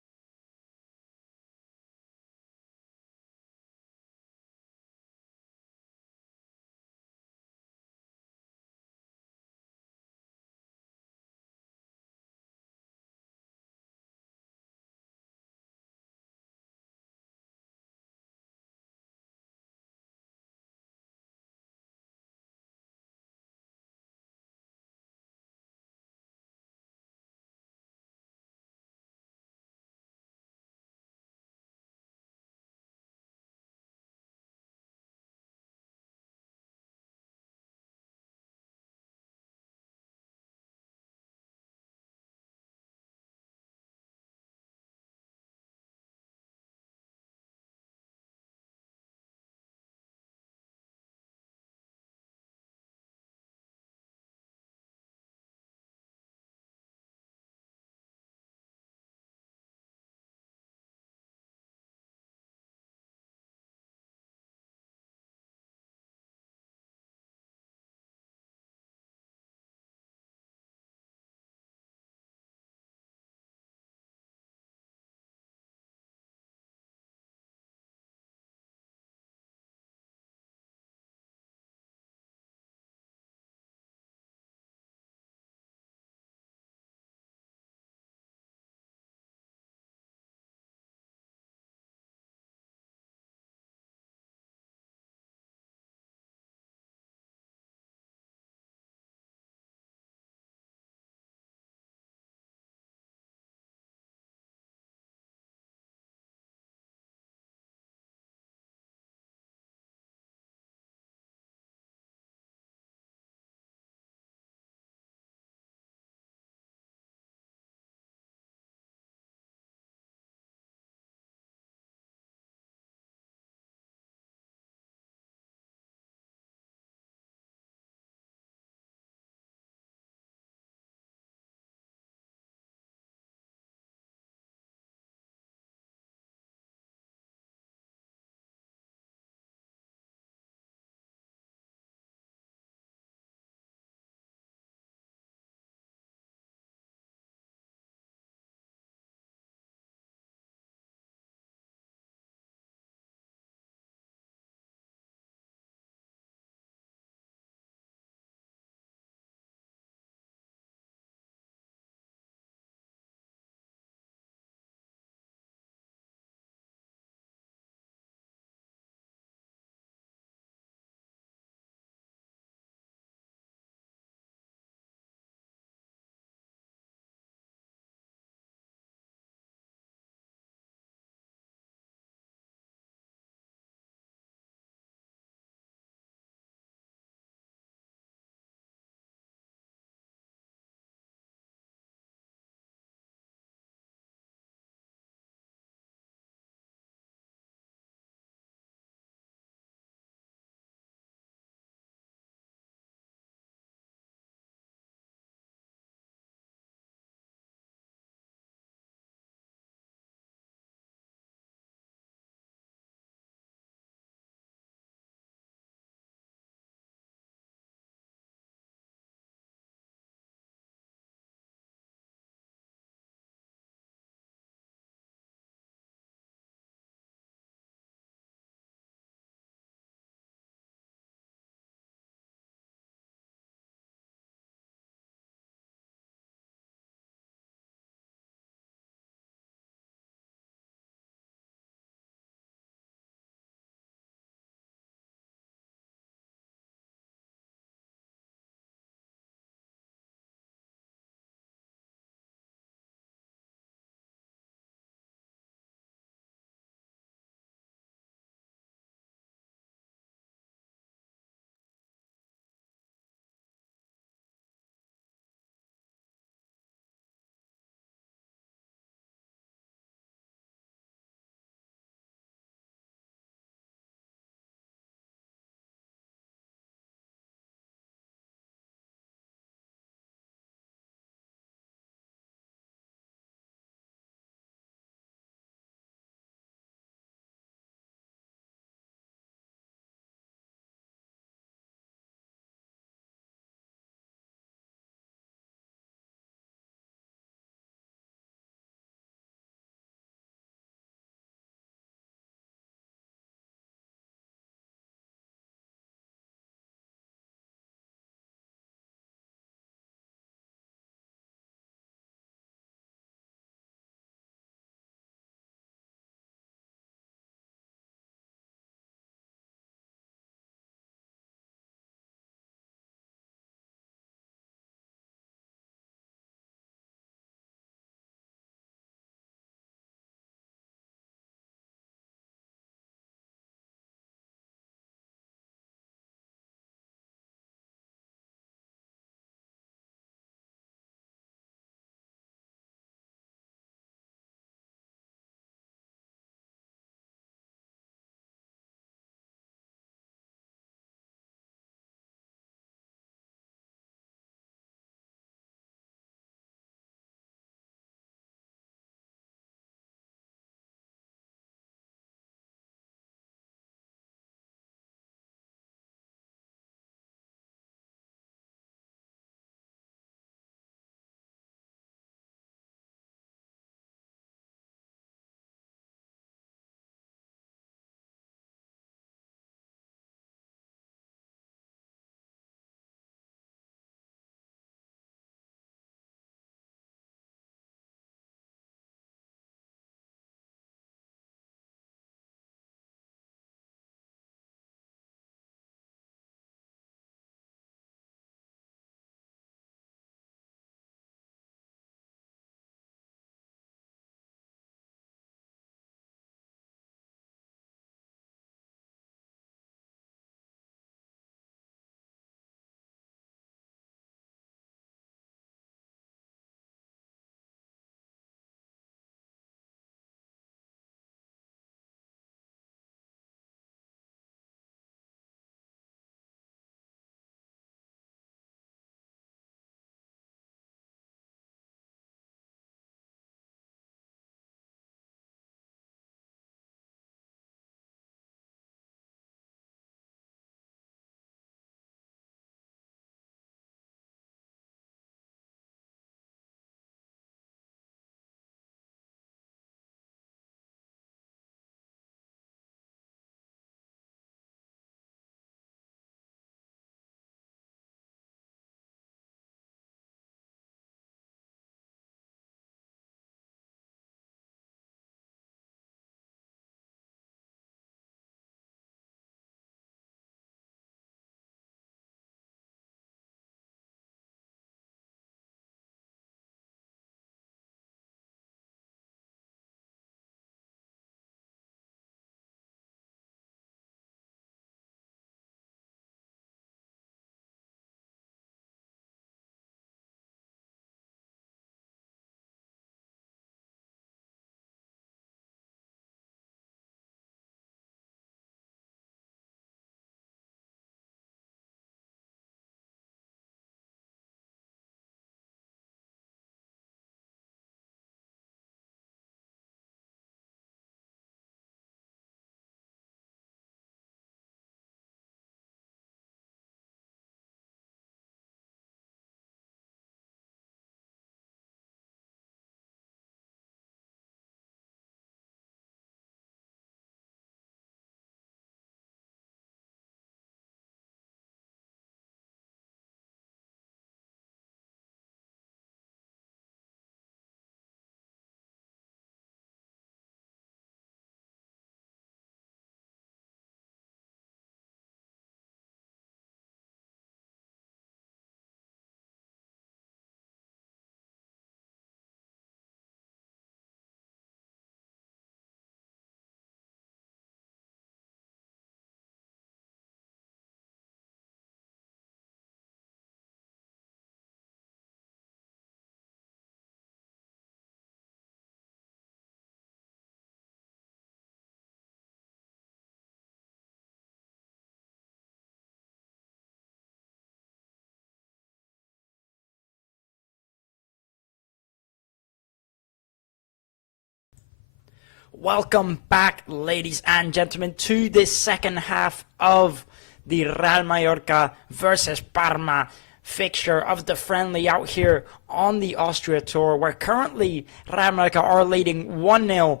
Welcome back, ladies and gentlemen, to this second half of the Real Mallorca versus Parma fixture of the friendly out here on the Austria Tour, where currently Real Mallorca are leading 1-0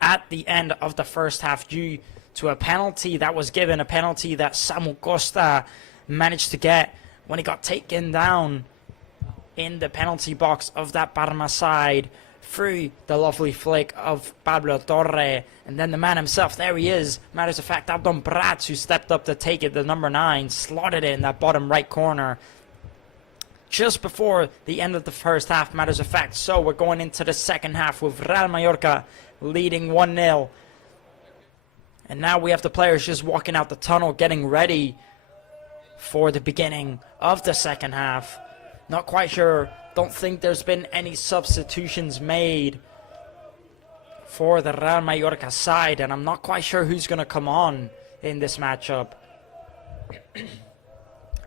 at the end of the first half due to a penalty that was given, a penalty that Samu Costa managed to get when he got taken down in the penalty box of that Parma side through the lovely flick of Pablo Torre. And then the man himself, there he is. Matters of fact, Abdon Prats, who stepped up to take it, the number 9, slotted it in that bottom right corner just before the end of the first half, matters of fact. So we're going into the second half with Real Mallorca leading 1-0. And now we have the players just walking out the tunnel, getting ready for the beginning of the second half. Not quite sure. Don't think there's been any substitutions made for the Real Mallorca side, and I'm not quite sure who's going to come on in this matchup.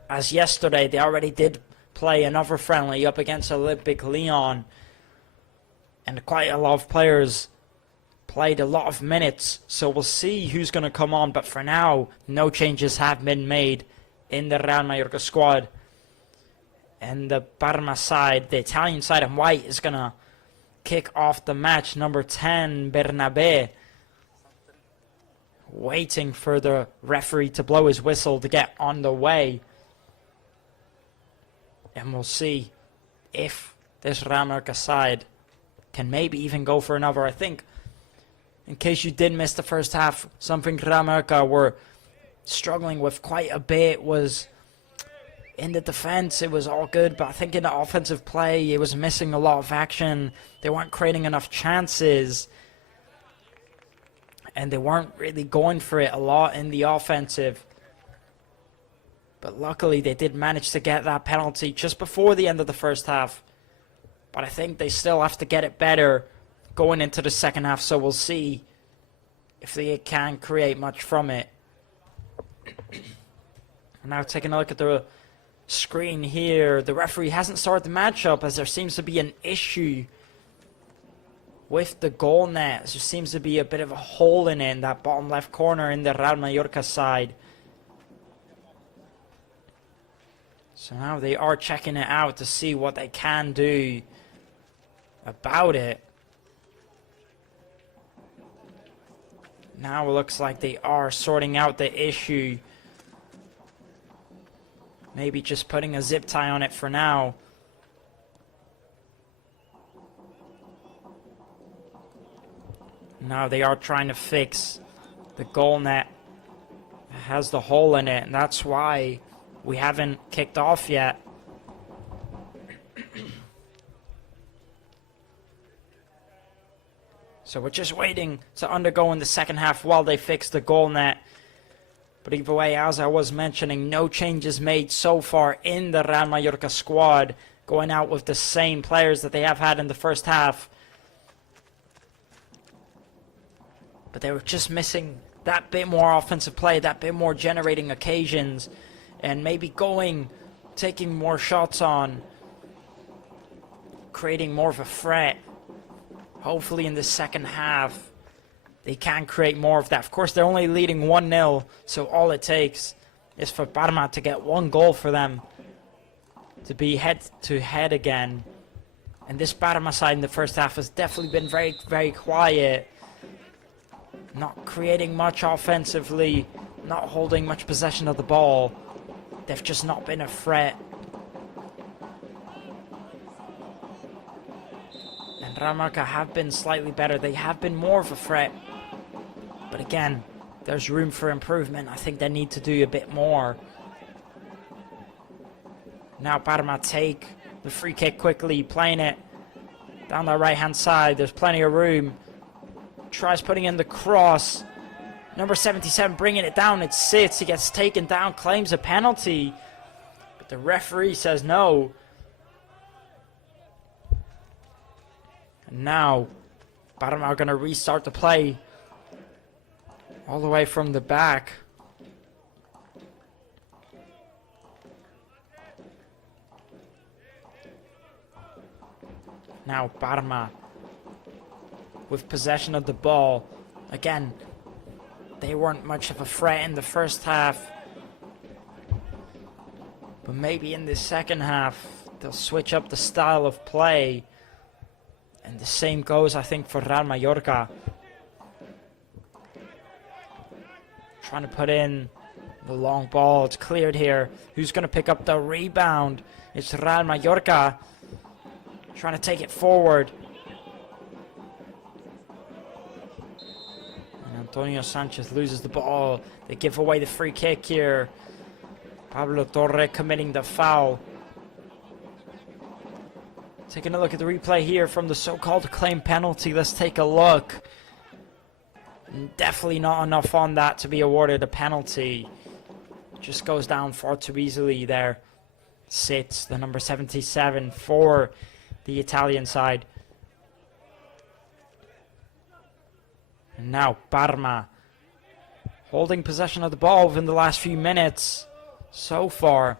As yesterday, they already did play another friendly up against Olympic Lyon, and quite a lot of players played a lot of minutes, so we'll see who's going to come on. But for now, no changes have been made in the Real Mallorca squad. And the Parma side, the Italian side in white, is going to kick off the match. Number 10, Bernabé, waiting for the referee to blow his whistle to get on the way. And we'll see if this Real Mallorca side can maybe even go for another. I think, in case you did miss the first half, something Real Mallorca were struggling with quite a bit was in the defense. It was all good, but I think in the offensive play, it was missing a lot of action. They weren't creating enough chances, and they weren't really going for it a lot in the offensive. But luckily, they did manage to get that penalty just before the end of the first half. But I think they still have to get it better going into the second half, so we'll see if they can create much from it. Now taking a look at the screen here, the referee hasn't started the matchup as there seems to be an issue with the goal net. There seems to be a bit of a hole in it in that bottom left corner in the Real Mallorca side. So now they are checking it out to see what they can do about it. Now it looks like they are sorting out the issue. Maybe just putting a zip tie on it for now. Now they are trying to fix the goal net. It has the hole in it, and that's why we haven't kicked off yet. So we're just waiting to undergo in the second half while they fix the goal net. But either way, as I was mentioning, no changes made so far in the Real Mallorca squad, going out with the same players that they have had in the first half. But they were just missing that bit more offensive play, that bit more generating occasions, and maybe taking more shots on, creating more of a threat. Hopefully in the second half, they can create more of that. Of course, they're only leading 1-0, so all it takes is for Parma to get one goal for them to be head-to-head again. And this Parma side in the first half has definitely been very, very quiet. Not creating much offensively, not holding much possession of the ball. They've just not been a threat. And Real Mallorca have been slightly better. They have been more of a threat. But again, there's room for improvement. I think they need to do a bit more. Now Parma take the free kick quickly, playing it down the right-hand side. There's plenty of room. Tries putting in the cross. Number 77 bringing it down. It sits. He gets taken down, claims a penalty. But the referee says no. And now Parma are going to restart the play all the way from the back. Now Parma with possession of the ball. Again, they weren't much of a threat in the first half. But maybe in the second half, they'll switch up the style of play. And the same goes, I think, for Real Mallorca. Trying to put in the long ball. It's cleared here. Who's going to pick up the rebound? It's Real Mallorca. Trying to take it forward. And Antonio Sanchez loses the ball. They give away the free kick here. Pablo Torre committing the foul. Taking a look at the replay here from the so-called claimed penalty. Let's take a look. Definitely not enough on that to be awarded a penalty. Just goes down far too easily there. Sits the number 77 for the Italian side. And now Parma holding possession of the ball within the last few minutes so far.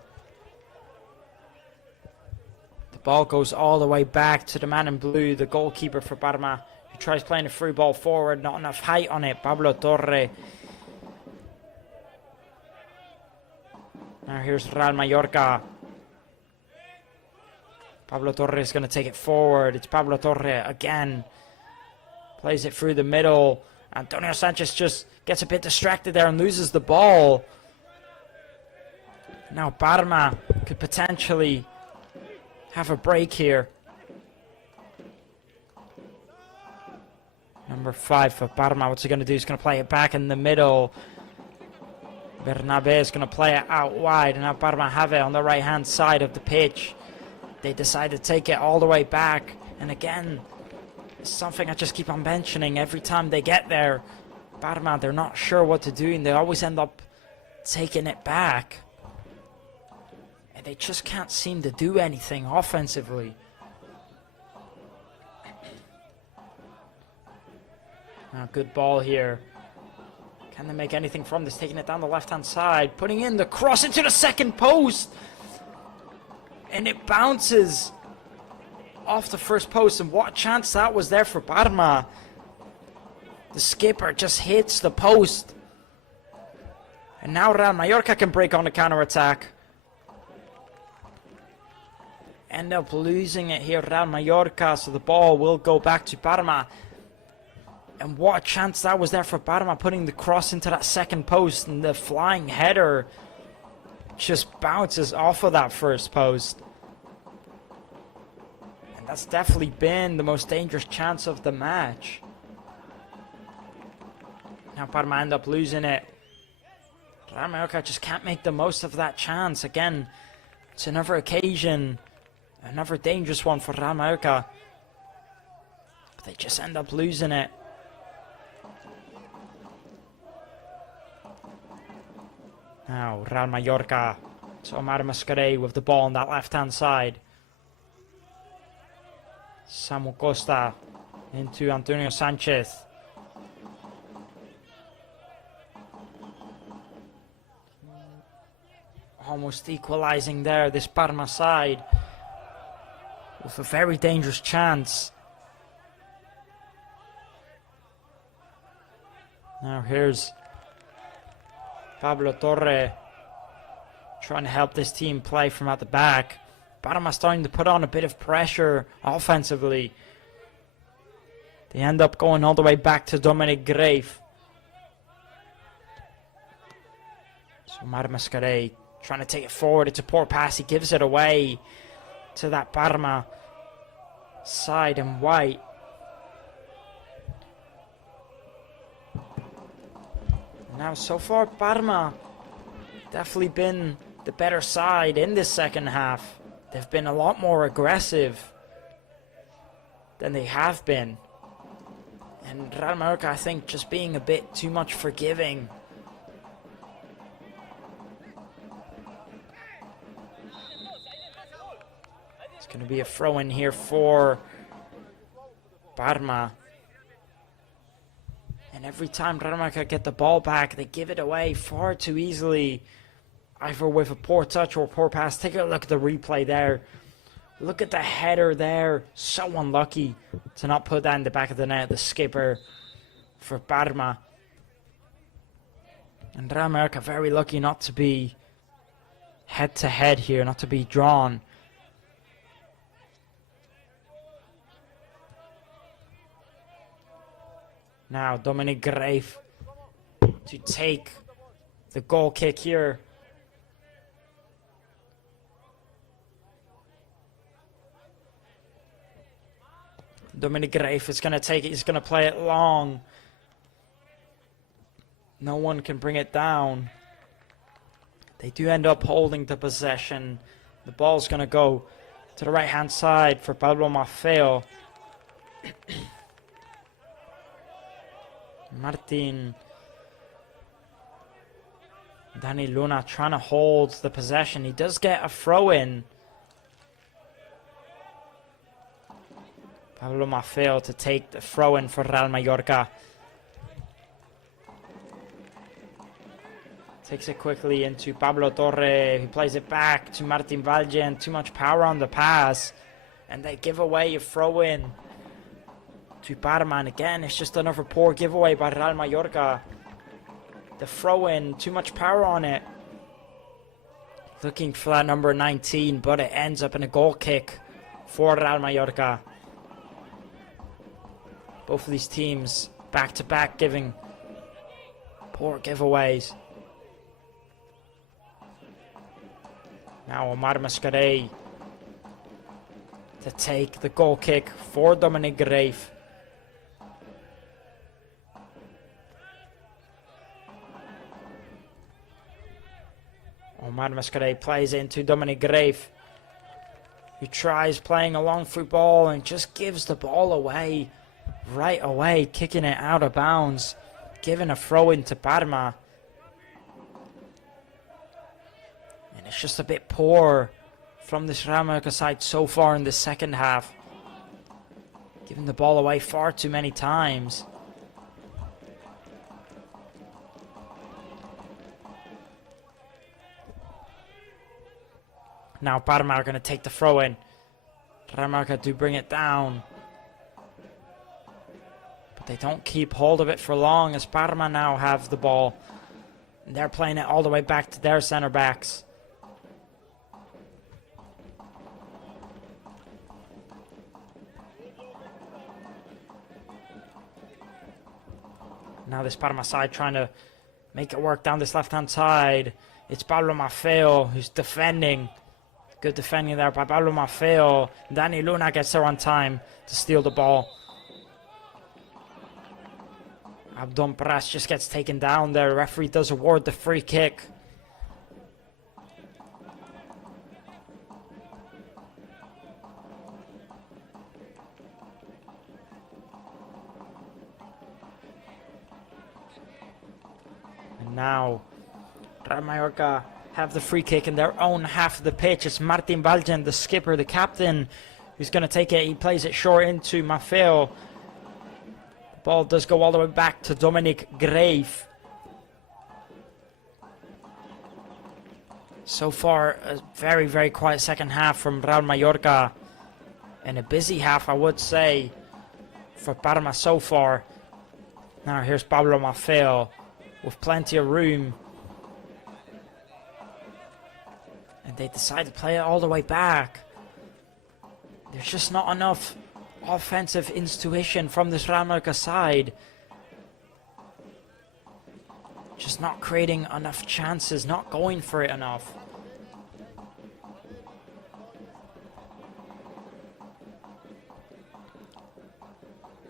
The ball goes all the way back to the man in blue, the goalkeeper for Parma, who tries playing a free ball forward. Not enough height on it. Pablo Torre. Now here's Real Mallorca. Pablo Torre is going to take it forward. It's Pablo Torre again. Plays it through the middle. Antonio Sanchez just gets a bit distracted there and loses the ball. Now Parma could potentially have a break here. Number 5 for Parma. What's he going to do? He's going to play it back in the middle. Bernabe is going to play it out wide. And now Parma have it on the right-hand side of the pitch. They decide to take it all the way back. And again, it's something I just keep on mentioning every time they get there. Parma, they're not sure what to do, and they always end up taking it back. And they just can't seem to do anything offensively. Now, good ball here. Can they make anything from this? Taking it down the left-hand side. Putting in the cross into the second post. And it bounces off the first post. And what a chance that was there for Parma. The skipper just hits the post. And now Real Mallorca can break on the counter-attack. End up losing it here, Real Mallorca. So the ball will go back to Parma. And what a chance that was there for Parma, putting the cross into that second post. And the flying header just bounces off of that first post. And that's definitely been the most dangerous chance of the match. Now Parma end up losing it. Real Mallorca just can't make the most of that chance. Again, it's another occasion, another dangerous one for Real Mallorca. But they just end up losing it. Now Real Mallorca. It's Omar Mascarell with the ball on that left-hand side. Samu Costa into Antonio Sanchez. Almost equalizing there, this Parma side. With a very dangerous chance. Now here's Pablo Torre trying to help this team play from at the back. Parma starting to put on a bit of pressure offensively. They end up going all the way back to Dominic Grave. So Omar Mascarell trying to take it forward. It's a poor pass. He gives it away to that Parma side in white. Now, so far, Parma definitely been the better side in this second half. They've been a lot more aggressive than they have been. And Real Mallorca, I think, just being a bit too much forgiving. It's going to be a throw-in here for Parma. And every time Real Mallorca get the ball back, they give it away far too easily. Either with a poor touch or a poor pass. Take a look at the replay there. Look at the header there. So unlucky to not put that in the back of the net. The skipper for Parma. And Real Mallorca very lucky not to be head to head here, not to be drawn. Now Dominic Grave to take the goal kick here. Dominic Grave is going to take it. He's going to play it long. No one can bring it down. They do end up holding the possession. The ball's going to go to the right-hand side for Pablo Maffeo. Martin. Danny Luna trying to hold the possession. He does get a throw-in. Pablo Maffeo to take the throw-in for Real Mallorca. Takes it quickly into Pablo Torre. He plays it back to Martin Valgen. Too much power on the pass. And they give away a throw-in to Parma. And again, it's just another poor giveaway by Real Mallorca. The throw-in, too much power on it. Looking for that number 19, but it ends up in a goal kick for Real Mallorca. Both of these teams back-to-back giving poor giveaways. Now Omar Mascarell to take the goal kick for Dominic Grave. Omar Mascarell plays into Dominic Grave, who tries playing a long through ball and just gives the ball away right away, kicking it out of bounds, giving a throw into Parma. And it's just a bit poor from this Real Mallorca side so far in the second half, giving the ball away far too many times. Now Parma are going to take the throw in. Real Mallorca do bring it down, but they don't keep hold of it for long as Parma now have the ball. And they're playing it all the way back to their center backs. Now this Parma side trying to make it work down this left-hand side. It's Pablo Maffeo who's defending. Good defending there by Pablo Maffeo. Danny Luna gets there on time to steal the ball. Abdon Pras just gets taken down there. The referee does award the free kick. And now Real Mallorca have the free kick in their own half of the pitch. It's Martin Valgen, the skipper, the captain, who's going to take it. He plays it short into Maffeo. The ball does go all the way back to Dominic Grave. So far, a very, very quiet second half from Real Mallorca. And a busy half, I would say, for Parma so far. Now here's Pablo Maffeo with plenty of room. And they decide to play it all the way back. There's just not enough offensive intuition from this Real Mallorca side. Just not creating enough chances, not going for it enough.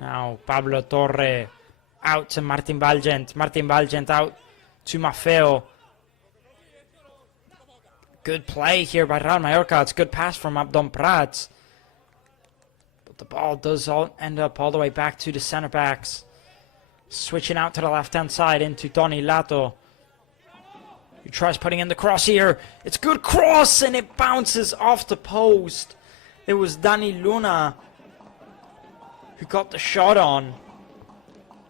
Now Pablo Torre out to Martin Valgent. Martin Valgent out to Maffeo. Good play here by Real Mallorca. It's a good pass from Abdon Prats. But the ball does end up all the way back to the center backs. Switching out to the left-hand side into Tony Lato. He tries putting in the cross here. It's a good cross and it bounces off the post. It was Danny Luna who got the shot on.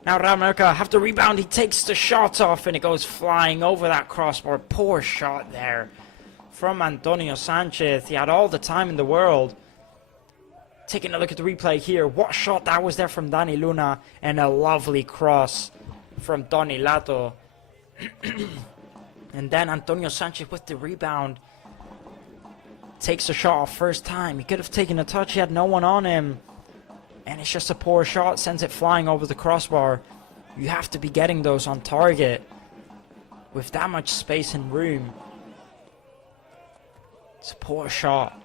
Now Real Mallorca have the rebound. He takes the shot off and it goes flying over that crossbar. Poor shot there from Antonio Sanchez. He had all the time in the world Taking a look at the replay here. What shot that was there from Dani Luna. And a lovely cross from Toni Lato. And then Antonio Sanchez with the rebound. Takes a shot off first time. He could have taken a touch. He had no one on him. And it's just a poor shot. Sends it flying over the crossbar. You have to be getting those on target. With that much space and room. It's a poor shot.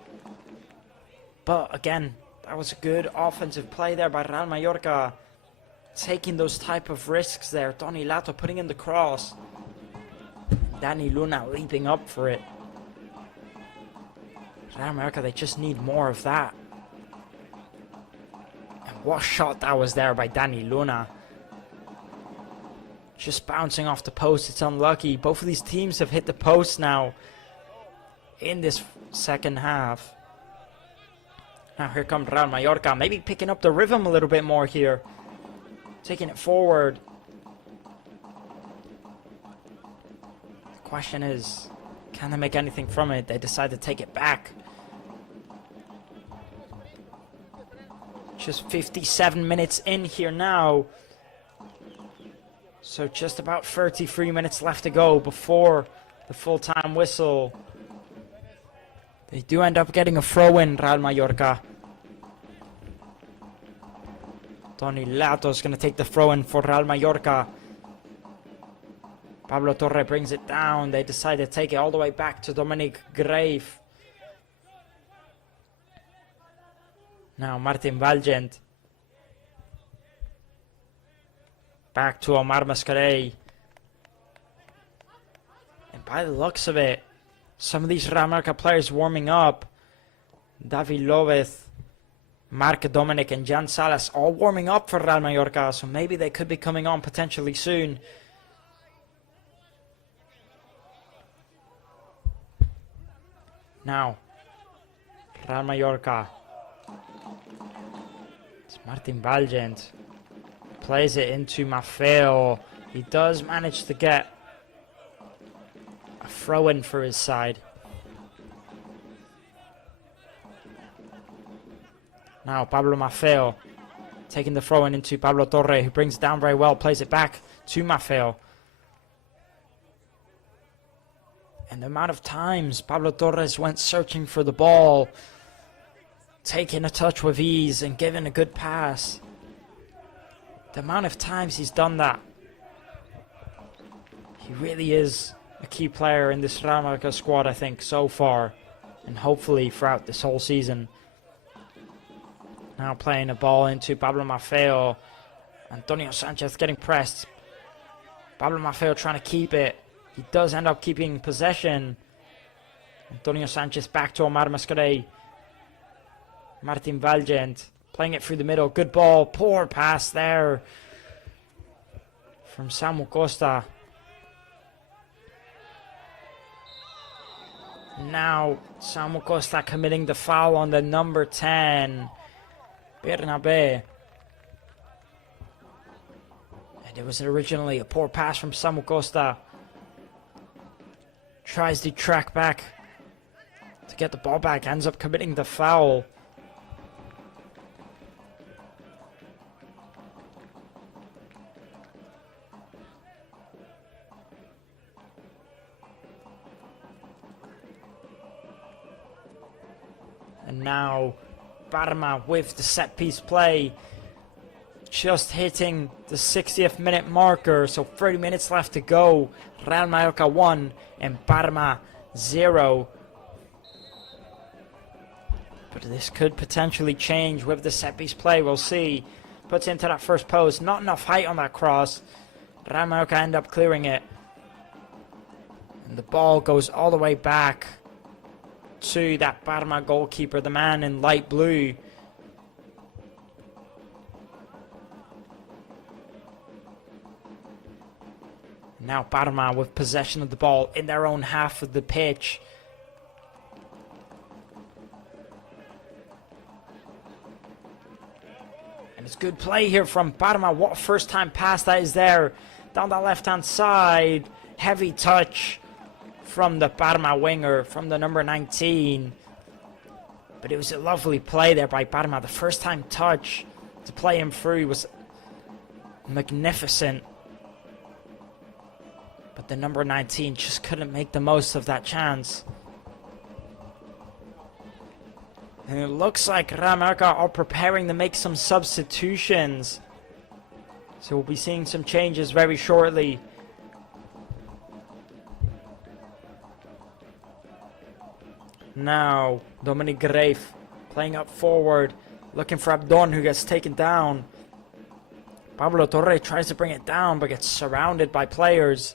But again, that was a good offensive play there by Real Mallorca. Taking those type of risks there. Toni Lato putting in the cross. Dani Luna leaping up for it. Real Mallorca, they just need more of that. And what shot that was there by Dani Luna. Just bouncing off the post. It's unlucky. Both of these teams have hit the post now in this second half. Now here comes Real Mallorca. Maybe picking up the rhythm a little bit more here. Taking it forward. The question is, can they make anything from it? They decide to take it back. Just 57 minutes in here now. So just about 33 minutes left to go before the full-time whistle. They do end up getting a throw-in, Real Mallorca. Toni Lato is going to take the throw-in for Real Mallorca. Pablo Torre brings it down. They decide to take it all the way back to Dominic Grave. Now Martin Valgent. Back to Omar Mascarell. And by the looks of it, some of these Real Mallorca players warming up. David López, Marc Dominic and Jan Salas all warming up for Real Mallorca. So maybe they could be coming on potentially soon. Now, Real Mallorca. It's Martin Valgent. Plays it into Maffeo. He does manage to get a throw-in for his side. Now Pablo Maffeo taking the throw-in into Pablo Torre, who brings it down very well, plays it back to Maffeo. And the amount of times Pablo Torres went searching for the ball, taking a touch with ease and giving a good pass. The amount of times he's done that. He really is a key player in this Real Mallorca squad, I think, so far. And hopefully throughout this whole season. Now playing the ball into Pablo Maffeo. Antonio Sanchez getting pressed. Pablo Maffeo trying to keep it. He does end up keeping possession. Antonio Sanchez back to Omar Mascarell. Martin Valgent playing it through the middle. Good ball. Poor pass there from Samu Costa. Now Samu Costa committing the foul on the number 10. Bernabe. And it was originally a poor pass from Samu Costa. Tries to track back to get the ball back. Ends up committing the foul. And now Parma with the set piece play. Just hitting the 60th minute marker. So 30 minutes left to go. Real Mallorca 1 and Parma 0. But this could potentially change with the set piece play. We'll see. Puts into that first post. Not enough height on that cross. Real Mallorca end up clearing it. And the ball goes all the way back to that Parma goalkeeper, the man in light blue. Now Parma with possession of the ball in their own half of the pitch. And it's good play here from Parma. What a first time pass that is there. Down that left hand side. Heavy touch from the Parma winger, from the number 19. But it was a lovely play there by Parma. The first time touch to play him through was magnificent. But the number 19 just couldn't make the most of that chance. And it looks like Real Mallorca are preparing to make some substitutions. So we'll be seeing some changes very shortly. Now, Dominic Greif playing up forward, looking for Abdon, who gets taken down. Pablo Torre tries to bring it down, but gets surrounded by players.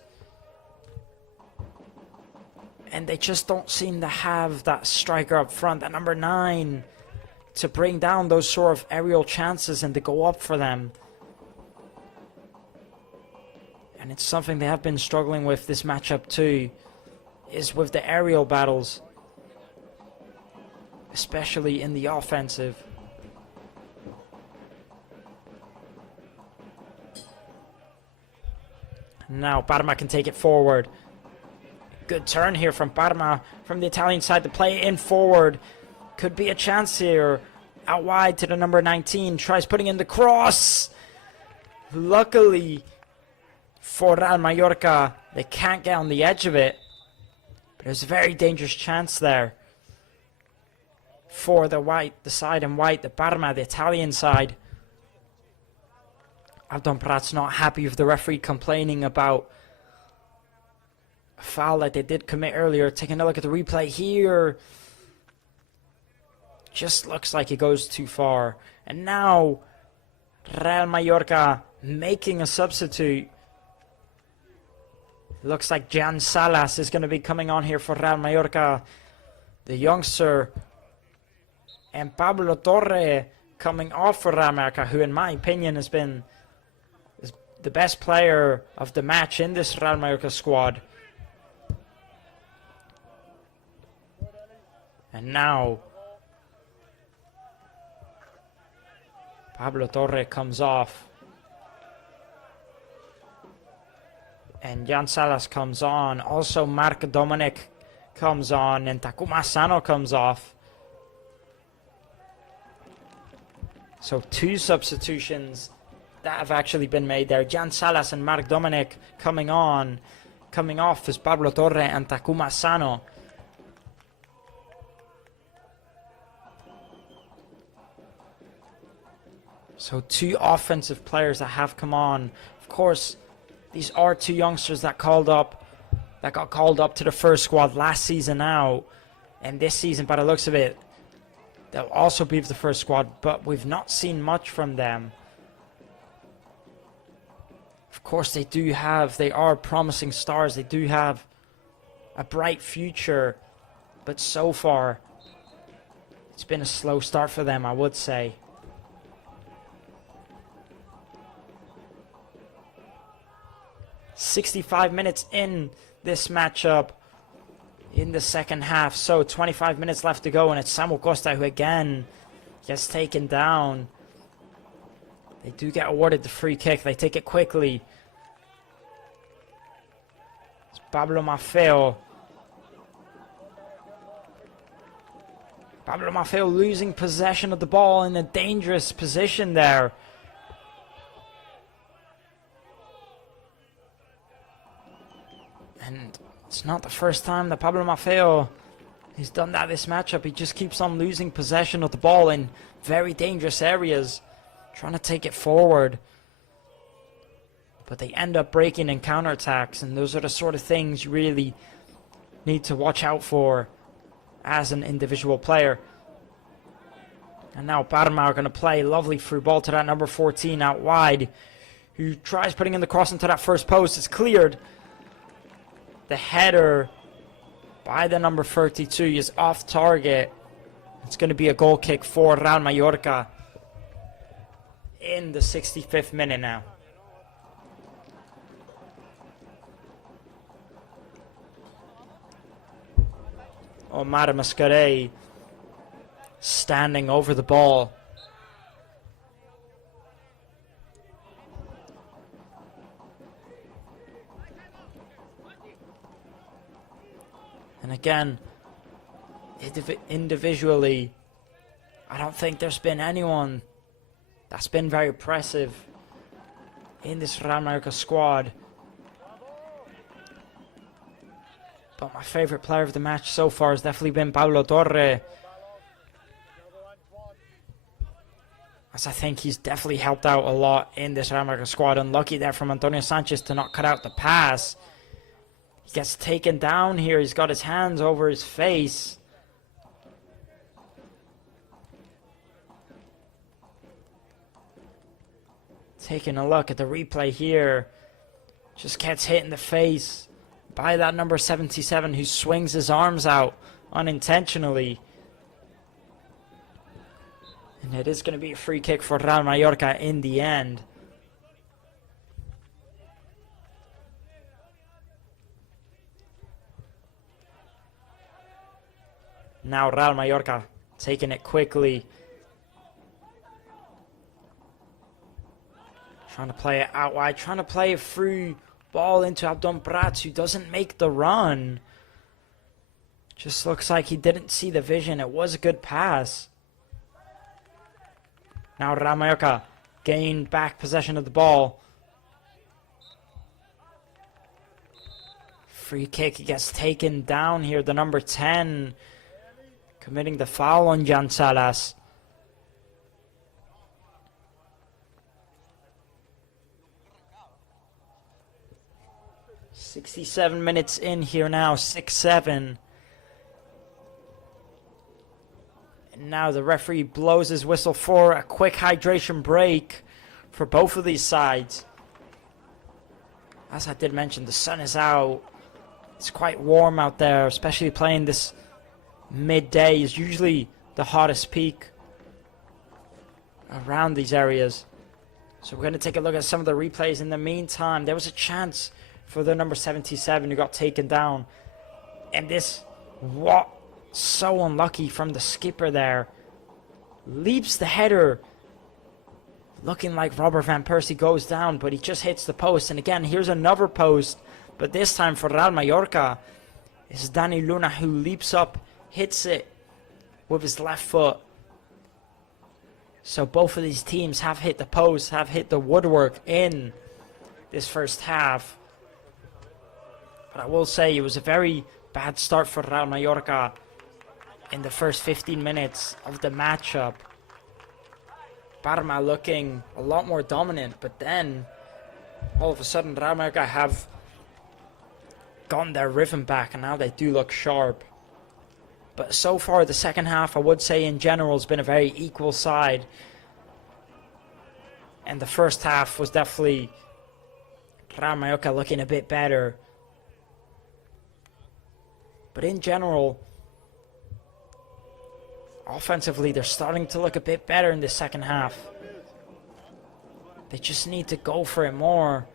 And they just don't seem to have that striker up front, that number 9, to bring down those sort of aerial chances and to go up for them. And it's something they have been struggling with this matchup too, is with the aerial battles, especially in the offensive. Now Parma can take it forward. Good turn here from Parma, from the Italian side to play in forward. Could be a chance here. Out wide to the number 19. Tries putting in the cross. Luckily for Real Mallorca, they can't get on the edge of it. But it was a very dangerous chance there for the side in white, the Parma, the Italian side. Abdon Prat's not happy with the referee complaining about a foul that they did commit earlier. Taking a look at the replay here. Just looks like it goes too far. And now Real Mallorca making a substitute. Looks like Jan Salas is going to be coming on here for Real Mallorca, the youngster. And Pablo Torre coming off for Real Mallorca, who in my opinion has been the best player of the match in this Real Mallorca squad. And now Pablo Torre comes off. And Jan Salas comes on. Also Mark Dominic comes on. And Takuma Sano comes off. So 2 substitutions that have actually been made there. Jan Salas and Mark Dominic coming on. Coming off is Pablo Torre and Takuma Sano. So 2 offensive players that have come on. Of course, these are 2 youngsters that got called up to the first squad last season out. And this season, by the looks of it, they'll also be with the first squad, but we've not seen much from them. Of course, they are promising stars. They do have a bright future, but so far, it's been a slow start for them, I would say. "65 minutes in this matchup in the second half, so 25 minutes left to go, and it's Samuel Costa who again gets taken down. They do get awarded the free kick. They take it quickly. It's Pablo Maffeo. Pablo Maffeo losing possession of the ball in a dangerous position there. And it's not the first time that Pablo Maffeo has done that this matchup. He just keeps on losing possession of the ball in very dangerous areas, trying to take it forward. But they end up breaking in counterattacks, and those are the sort of things you really need to watch out for as an individual player. And now Parma are going to play lovely through ball to that number 14 out wide, who tries putting in the cross into that first post. It's cleared. The header by the number 32 is off target. It's going to be a goal kick for Real Mallorca in the 65th minute now. Omar Mascaré standing over the ball. And again, individually, I don't think there's been anyone that's been very impressive in this Real Mallorca squad. But my favourite player of the match so far has definitely been Paulo Torre, as I think he's definitely helped out a lot in this Real Mallorca squad. Unlucky there from Antonio Sanchez to not cut out the pass. He gets taken down here. He's got his hands over his face. Taking a look at the replay here. Just gets hit in the face by that number 77 who swings his arms out unintentionally. And it is going to be a free kick for Real Mallorca in the end. Now Real Mallorca taking it quickly. Trying to play it out wide. Trying to play a through ball into Abdon Prats, who doesn't make the run. Just looks like he didn't see the vision. It was a good pass. Now Real Mallorca gained back possession of the ball. Free kick, he gets taken down here. The number 10 committing the foul on Jan Salas. "67 minutes in here now, 6-7. And now the referee blows his whistle for a quick hydration break for both of these sides. As I did mention, the sun is out. It's quite warm out there, especially playing this midday is usually the hottest peak around these areas. So we're going to take a look at some of the replays. In the meantime, there was a chance for the number 77 who got taken down. And this, what? So unlucky from the skipper there. Leaps the header. Looking like Robert Van Persie goes down, but he just hits the post. And again, here's another post. But this time for Real Mallorca, it's Dani Luna who leaps up, hits it with his left foot. So both of these teams have hit the post, have hit the woodwork in this first half. But I will say it was a very bad start for Real Mallorca in the first 15 minutes of the matchup. Parma looking a lot more dominant, but then all of a sudden Real Mallorca have gotten their rhythm back and now they do look sharp. But so far the second half, I would say in general, has been a very equal side. And the first half was definitely Real Mallorca looking a bit better. But in general, offensively, they're starting to look a bit better in the second half. They just need to go for it more.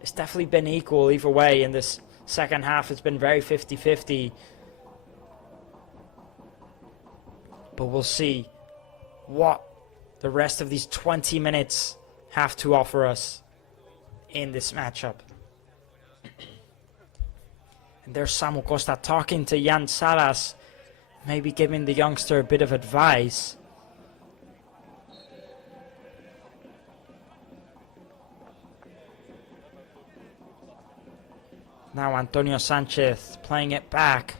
It's definitely been equal either way in this second half. It's been very 50-50. But we'll see what the rest of these 20 minutes have to offer us in this matchup. And there's Samu Costa talking to Jan Salas, maybe giving the youngster a bit of advice. Now Antonio Sanchez playing it back.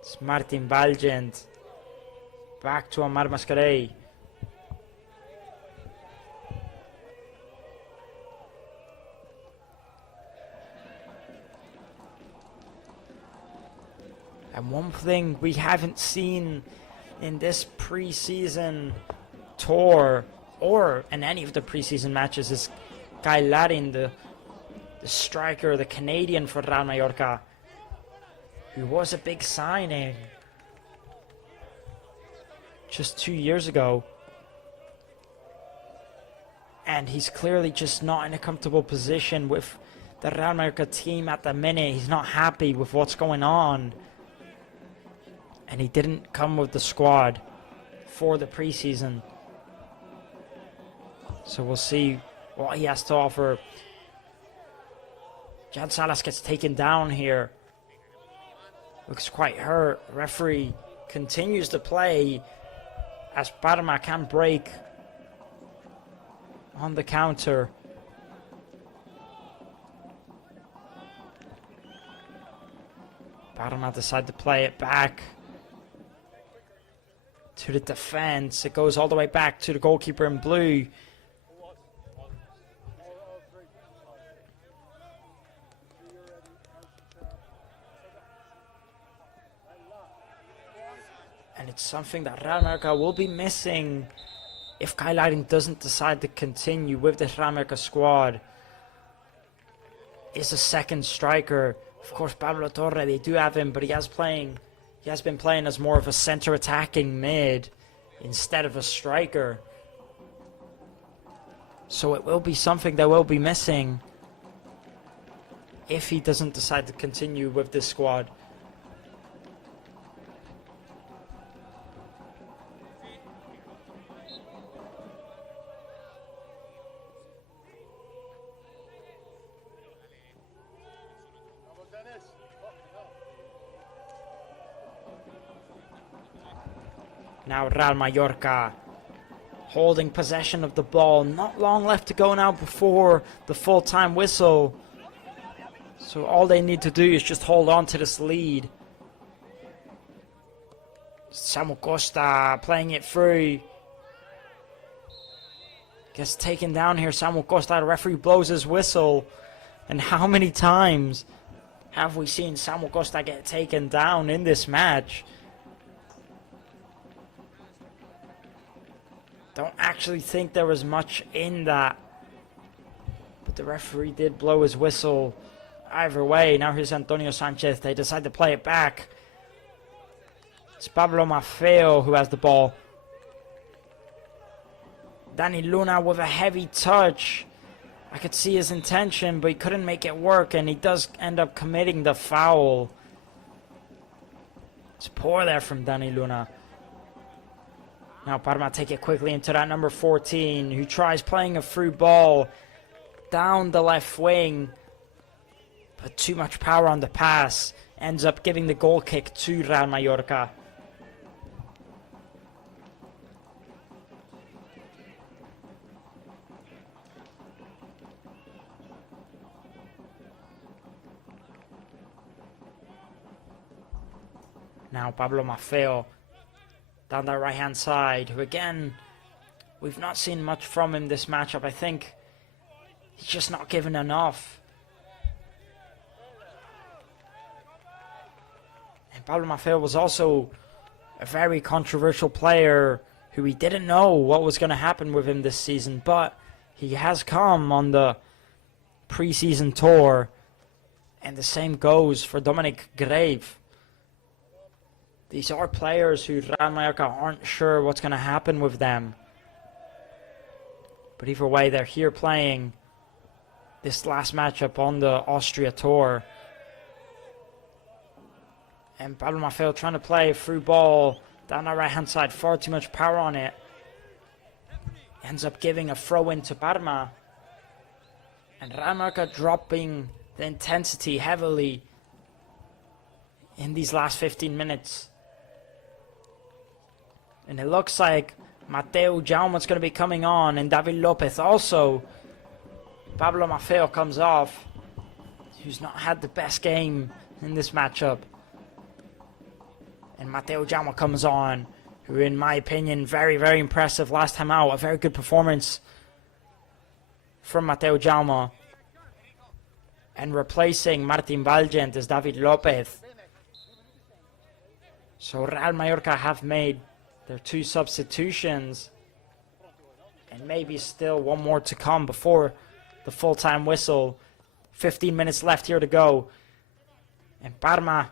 It's Martin Valgent. Back to Omar Mascarell. And one thing we haven't seen in this preseason tour or in any of the preseason matches is Kyle Larin, the striker, the Canadian for Real Mallorca, who was a big signing just 2 years ago. And he's clearly just not in a comfortable position with the Real Mallorca team at the minute. He's not happy with what's going on. And he didn't come with the squad for the preseason. So we'll see what he has to offer. Jan Salas gets taken down here. looks quite hurt. Referee continues to play as Parma can break on the counter. Parma decide to play it back to the defense. It goes all the way back to the goalkeeper in blue. And it's something that Real Mallorca will be missing if Kyle Lighting doesn't decide to continue with this Real Mallorca squad. Is a second striker. Of course, Pablo Torre, they do have him, but he has been playing as more of a center attacking mid instead of a striker. So it will be something that will be missing if he doesn't decide to continue with this squad. Now Real Mallorca holding possession of the ball. Not long left to go now before the full-time whistle. So all they need to do is just hold on to this lead. Samu Costa playing it through. Gets taken down here. Samu Costa, the referee blows his whistle. And how many times have we seen Samu Costa get taken down in this match? Don't actually think there was much in that. But the referee did blow his whistle. Either way, now here's Antonio Sanchez. They decide to play it back. It's Pablo Maffeo who has the ball. Danny Luna with a heavy touch. I could see his intention, but he couldn't make it work, and he does end up committing the foul. It's poor there from Danny Luna. Now Parma take it quickly into that number 14, who tries playing a through ball down the left wing. But too much power on the pass. Ends up giving the goal kick to Real Mallorca. Now Pablo Maffeo down that right hand side, who again, we've not seen much from him this matchup. I think he's just not given enough. And Pablo Maffeo was also a very controversial player who we didn't know what was going to happen with him this season, but he has come on the preseason tour, and the same goes for Dominic Grave. These are players who Real Mallorca aren't sure what's going to happen with them. But either way, they're here playing this last matchup on the Austria tour. And Pablo Maffeo trying to play a through ball down the right hand side. Far too much power on it. Ends up giving a throw in to Parma. And Real Mallorca dropping the intensity heavily in these last 15 minutes. And it looks like Mateo Jaume's going to be coming on, and David Lopez also. Pablo Maffeo comes off, who's not had the best game in this matchup. And Mateo Jaume comes on, who in my opinion, very, very impressive last time out. A very good performance from Mateo Jaume. And replacing Martin Valgent is David Lopez. So Real Mallorca have made their 2 substitutions, and maybe still one more to come before the full-time whistle. 15 minutes left here to go, and Parma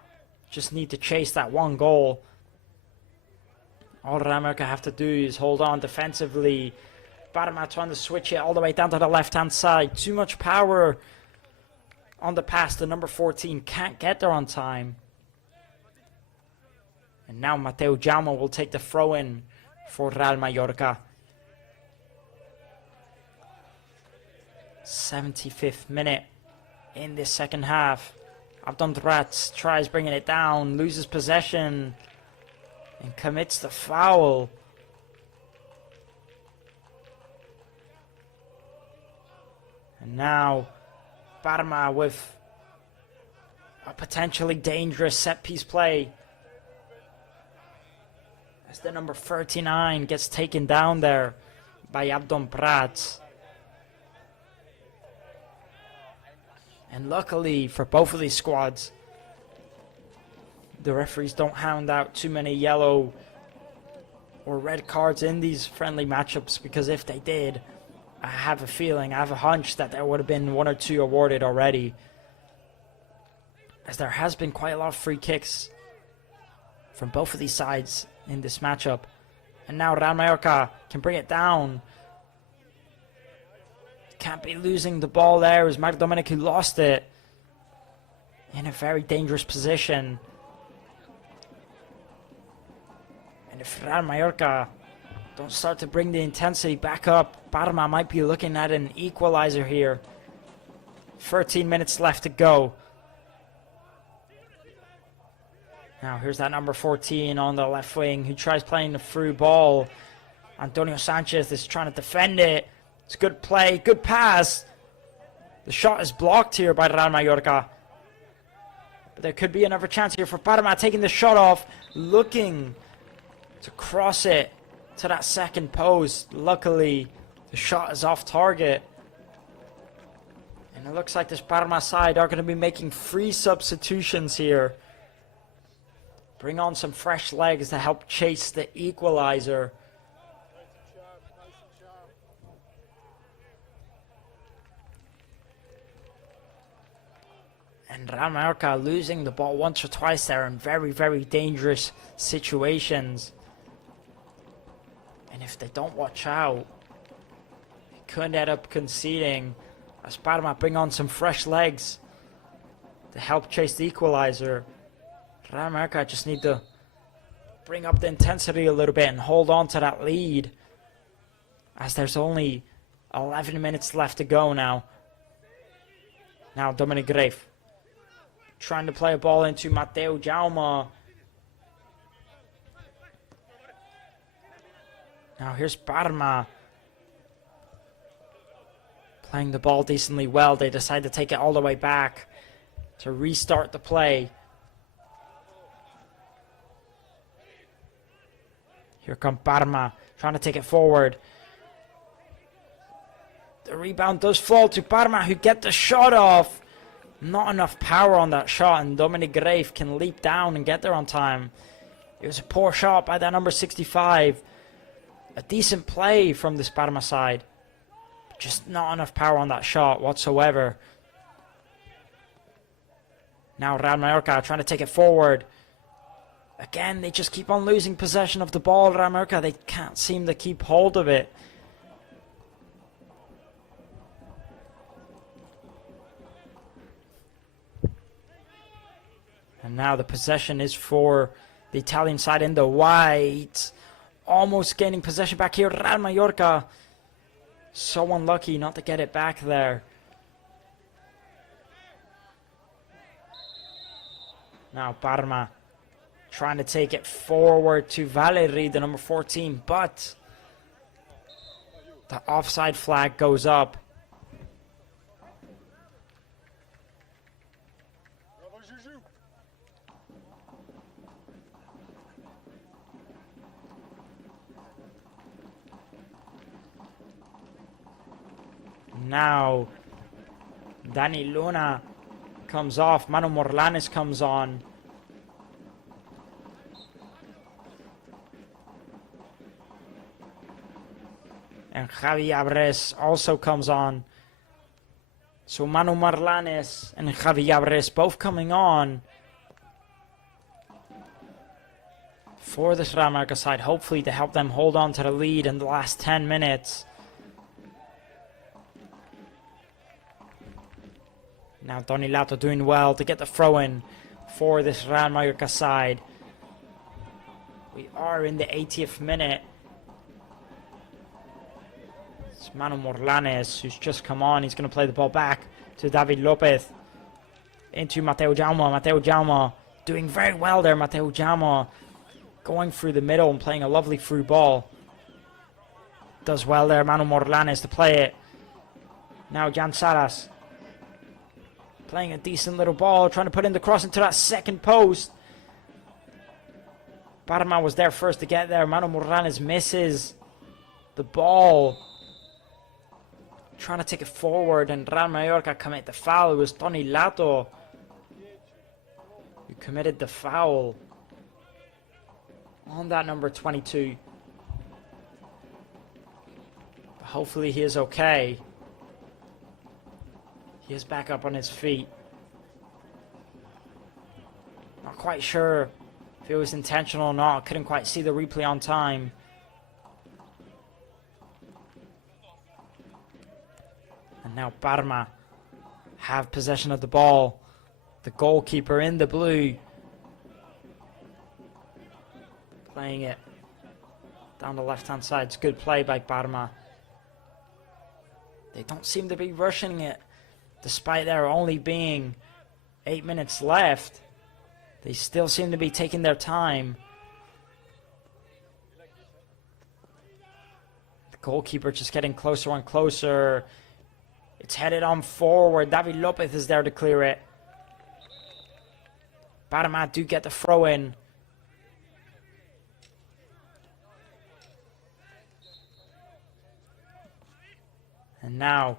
just need to chase that 1 goal. All Real Mallorca have to do is hold on defensively. Parma trying to switch it all the way down to the left-hand side. Too much power on the pass. The number 14 can't get there on time. And now Mateo Jaume will take the throw-in for Real Mallorca. 75th minute in this second half. Abdondrat tries bringing it down, loses possession, and commits the foul. And now Parma with a potentially dangerous set-piece play. As the number 39 gets taken down there by Abdondrat. And luckily for both of these squads, the referees don't hand out too many yellow or red cards in these friendly matchups, because if they did, I have a feeling, I have a hunch that there would have been 1 or 2 awarded already. As there has been quite a lot of free kicks from both of these sides in this matchup. And now Real Mallorca can bring it down. Can't be losing the ball there. It was Marc Dominic who lost it. In a very dangerous position. And if Real Mallorca don't start to bring the intensity back up, Parma might be looking at an equalizer here. 13 minutes left to go. Now here's that number 14 on the left wing who tries playing the through ball. Antonio Sanchez is trying to defend it. It's good play, good pass. The shot is blocked here by Real Mallorca. But there could be another chance here for Parma, taking the shot off, looking to cross it to that second post. Luckily, the shot is off target. And it looks like this Parma side are going to be making 3 substitutions here. Bring on some fresh legs to help chase the equalizer. And Real Mallorca losing the ball once or twice there in very, very dangerous situations. And if they don't watch out, they could end up conceding as Parma bring on some fresh legs to help chase the equalizer. Real Mallorca just need to bring up the intensity a little bit and hold on to that lead, as there's only 11 minutes left to go now. Now Dominic Grave trying to play a ball into Mateo Jaume. Now here's Parma playing the ball decently well. They decide to take it all the way back to restart the play. Here come Parma trying to take it forward. The rebound does fall to Parma, who get the shot off. Not enough power on that shot, and Dominic Grave can leap down and get there on time. It was a poor shot by that number 65. A decent play from this Parma side. Just not enough power on that shot whatsoever. Now Real Mallorca trying to take it forward. Again, they just keep on losing possession of the ball. Real Mallorca, they can't seem to keep hold of it. And now the possession is for the Italian side in the white. Almost gaining possession back here. Real Mallorca, so unlucky not to get it back there. Now Parma trying to take it forward to Valeri, the number 14, but the offside flag goes up. Now Dani Luna comes off, Manu Morlanes comes on. And Javi Abres also comes on. So Manu Morlanes and Javi Abres both coming on for this Real Mallorca side, hopefully to help them hold on to the lead in the last 10 minutes. Now Tony Lato doing well to get the throw in for this Real Mallorca side. We are in the 80th minute. It's Manu Morlanes who's just come on. He's going to play the ball back to David Lopez. into Matteo Jaume. Matteo Jaume doing very well there. Matteo Jaume going through the middle and playing a lovely through ball. Does well there, Manu Morlanes to play it. Now Jan Saras playing a decent little ball, trying to put in the cross into that second post. Parma was there first to get there. Manu Morlanes misses the ball. Trying to take it forward, and Real Mallorca commit the foul. It was Tony Lato who committed the foul on that number 22. But hopefully he is okay. He is back up on his feet. Not quite sure if it was intentional or not. Couldn't quite see the replay on time. And now Parma have possession of the ball. The goalkeeper in the blue playing it down the left-hand side. It's good play by Parma. They don't seem to be rushing it, despite there only being 8 minutes left. They still seem to be taking their time. The goalkeeper just getting closer and closer. It's headed on forward. David Lopez is there to clear it. Parma do get the throw in. And now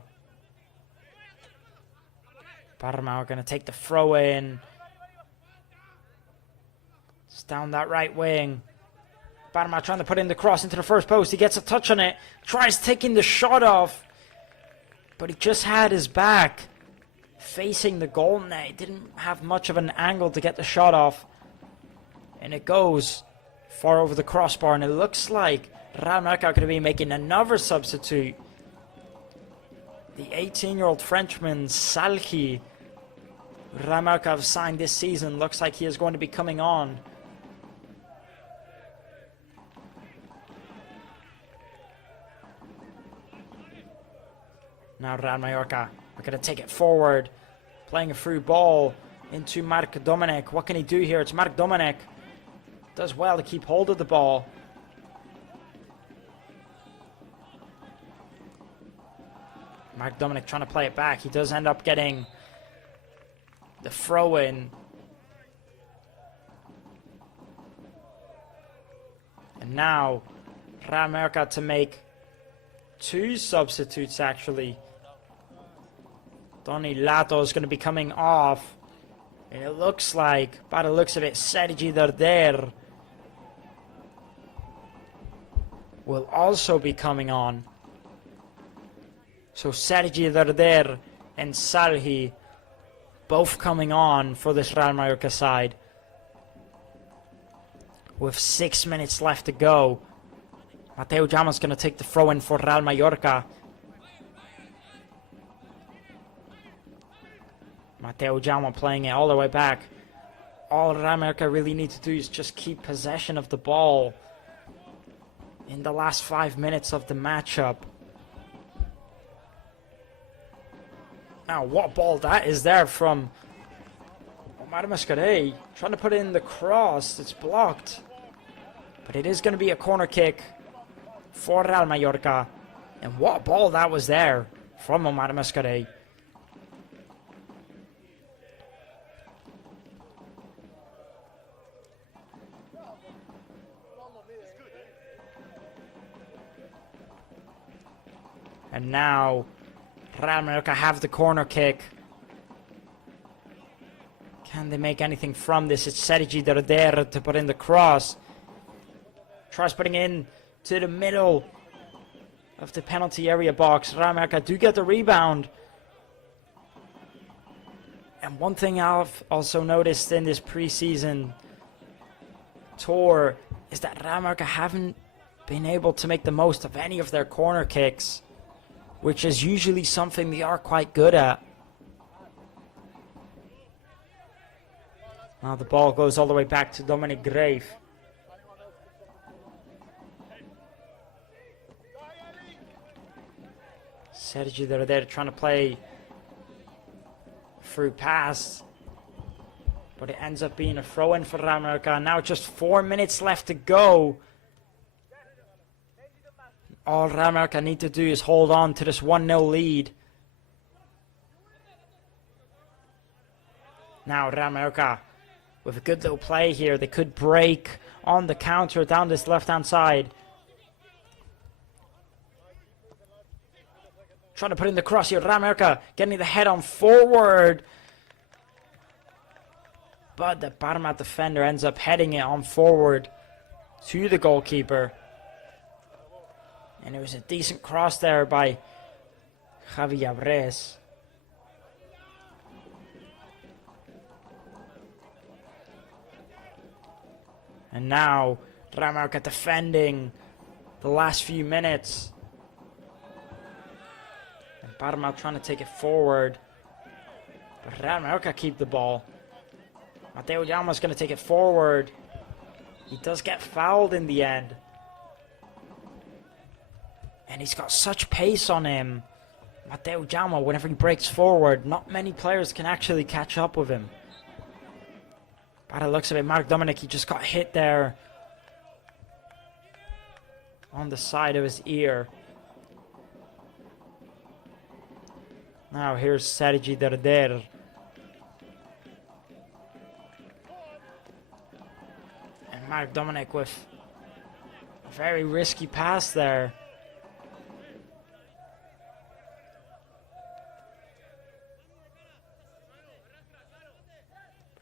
Parma are going to take the throw in. It's down that right wing. Parma trying to put in the cross into the first post. He gets a touch on it. Tries taking the shot off. But he just had his back facing the goal net. He didn't have much of an angle to get the shot off. And it goes far over the crossbar. And it looks like Real Mallorca are going to be making another substitute. The 18-year-old Frenchman, Salhi, Real Mallorca have signed this season. Looks like he is going to be coming on. Now Real Mallorca are going to take it forward. Playing a through ball into Marc Dominic. What can he do here? It's Marc Dominic. Does well to keep hold of the ball. Marc Dominic trying to play it back. He does end up getting the throw in. And now Real Mallorca to make two substitutes actually. Tony Lato is going to be coming off. And it looks like, by the looks of it, Sergi Darder will also be coming on. So Sergi Darder and Salhi both coming on for this Real Mallorca side. With 6 minutes left to go. Matteo Jaume is going to take the throw in for Real Mallorca. Matteo Jaume playing it all the way back. All Real Mallorca really need to do is just keep possession of the ball in the last 5 minutes of the matchup. Now, what ball that is there from Omar Mascarell. Trying to put in the cross. It's blocked. But it is going to be a corner kick for Real Mallorca. And what ball that was there from Omar Mascarell. And now Real Mallorca have the corner kick. Can they make anything from this? It's Sergi Darder to put in the cross. Tries putting in to the middle of the penalty area box. Real Mallorca do get the rebound. And one thing I've also noticed in this preseason tour is that Real Mallorca haven't been able to make the most of any of their corner kicks, which is usually something they are quite good at. Now the ball goes all the way back to Dominic Grave. Sergi, they're there trying to play through pass. But it ends up being a throw-in for Real Mallorca. Now just 4 minutes left to go. All Real Mallorca need to do is hold on to this 1-0 lead. Now Real Mallorca with a good little play here. They could break on the counter down this left-hand side. Trying to put in the cross here. Real Mallorca getting the head on forward. But the Parma defender ends up heading it on forward to the goalkeeper. And it was a decent cross there by Javi Abres. And now Real Mallorca defending the last few minutes. And Parma trying to take it forward. But Real Mallorca keep the ball. Mateo Jaume's going to take it forward. He does get fouled in the end. And he's got such pace on him. Mateo Jaume, whenever he breaks forward, not many players can actually catch up with him. By the looks of it, Mark Dominic, he just got hit there on the side of his ear. Now here's Sergi Derder. And Mark Dominic with a very risky pass there.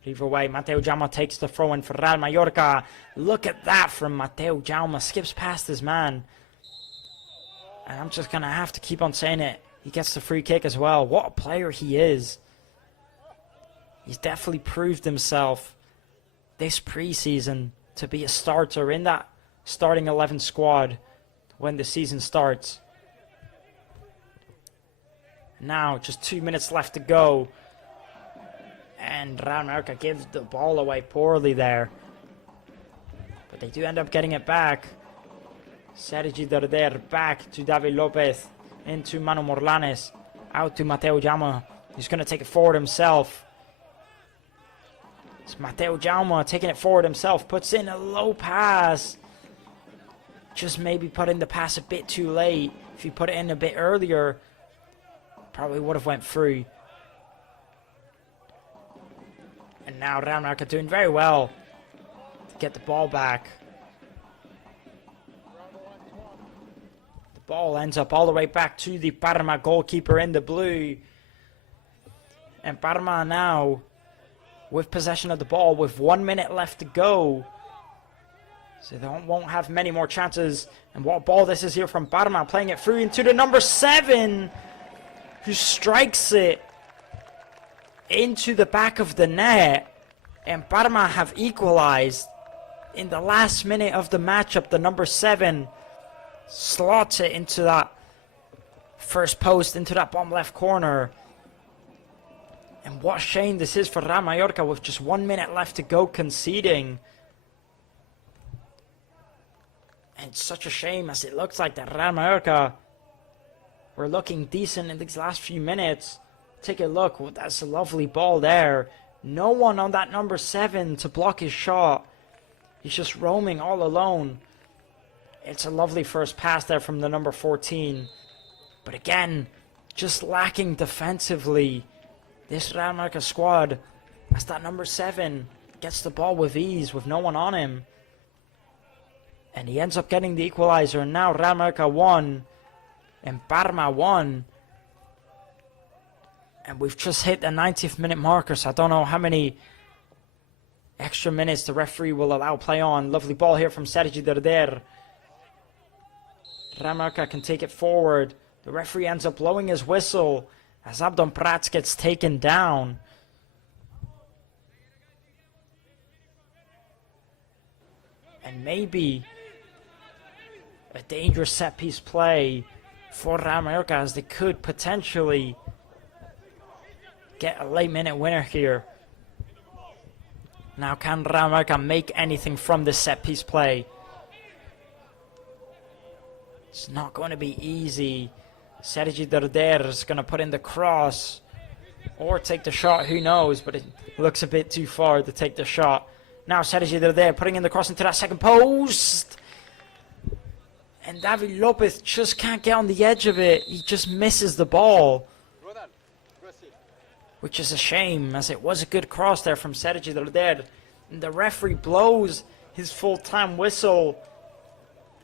Either way, Mateo Jaume takes the throw in for Real Mallorca. Look at that from Mateo Jaume. Skips past his man. And I'm just going to have to keep on saying it. He gets the free kick as well. What a player he is. He's definitely proved himself this preseason to be a starter in that starting 11 squad when the season starts. Now, just 2 minutes left to go. And Real Mallorca gives the ball away poorly there. But they do end up getting it back. Sergi Derder back to David Lopez. Into Manu Morlanes. Out to Mateo Jaume. He's going to take it forward himself. It's Mateo Jaume taking it forward himself. Puts in a low pass. Just maybe put in the pass a bit too late. If he put it in a bit earlier, probably would have went through. And now Real Mallorca doing very well to get the ball back. The ball ends up all the way back to the Parma goalkeeper in the blue. And Parma now with possession of the ball with 1 minute left to go. So they won't have many more chances. And what ball this is here from Parma, playing it through into the number 7, who strikes it into the back of the net. And Parma have equalized in the last minute of the matchup. The number 7 slots it into that first post, into that bottom left corner. And what a shame this is for Real Mallorca with just 1 minute left to go, conceding. And it's such a shame, as it looks like that Real Mallorca were looking decent in these last few minutes. Take a look. Well, that's a lovely ball there. No one on that number 7 to block his shot. He's just roaming all alone. It's a lovely first pass there from the number 14. But again, just lacking defensively. This Real Mallorca squad, as that number 7 gets the ball with ease with no one on him. And he ends up getting the equalizer. And now Real Mallorca 1 and Parma 1. And we've just hit the 90th minute marker, so I don't know how many extra minutes the referee will allow play on. Lovely ball here from Sergi Derder. Real Mallorca can take it forward. The referee ends up blowing his whistle as Abdon Prats gets taken down. And maybe a dangerous set-piece play for Real Mallorca, as they could potentially get a late-minute winner here. Now, can Real Mallorca make anything from this set-piece play? It's not going to be easy. Sergi Derder is going to put in the cross. or take the shot, who knows, but it looks a bit too far to take the shot. Now Sergi there, putting in the cross into that second post. And David Lopez just can't get on the edge of it. He just misses the ball. Which is a shame, as it was a good cross there from Sergi there. And the referee blows his full-time whistle.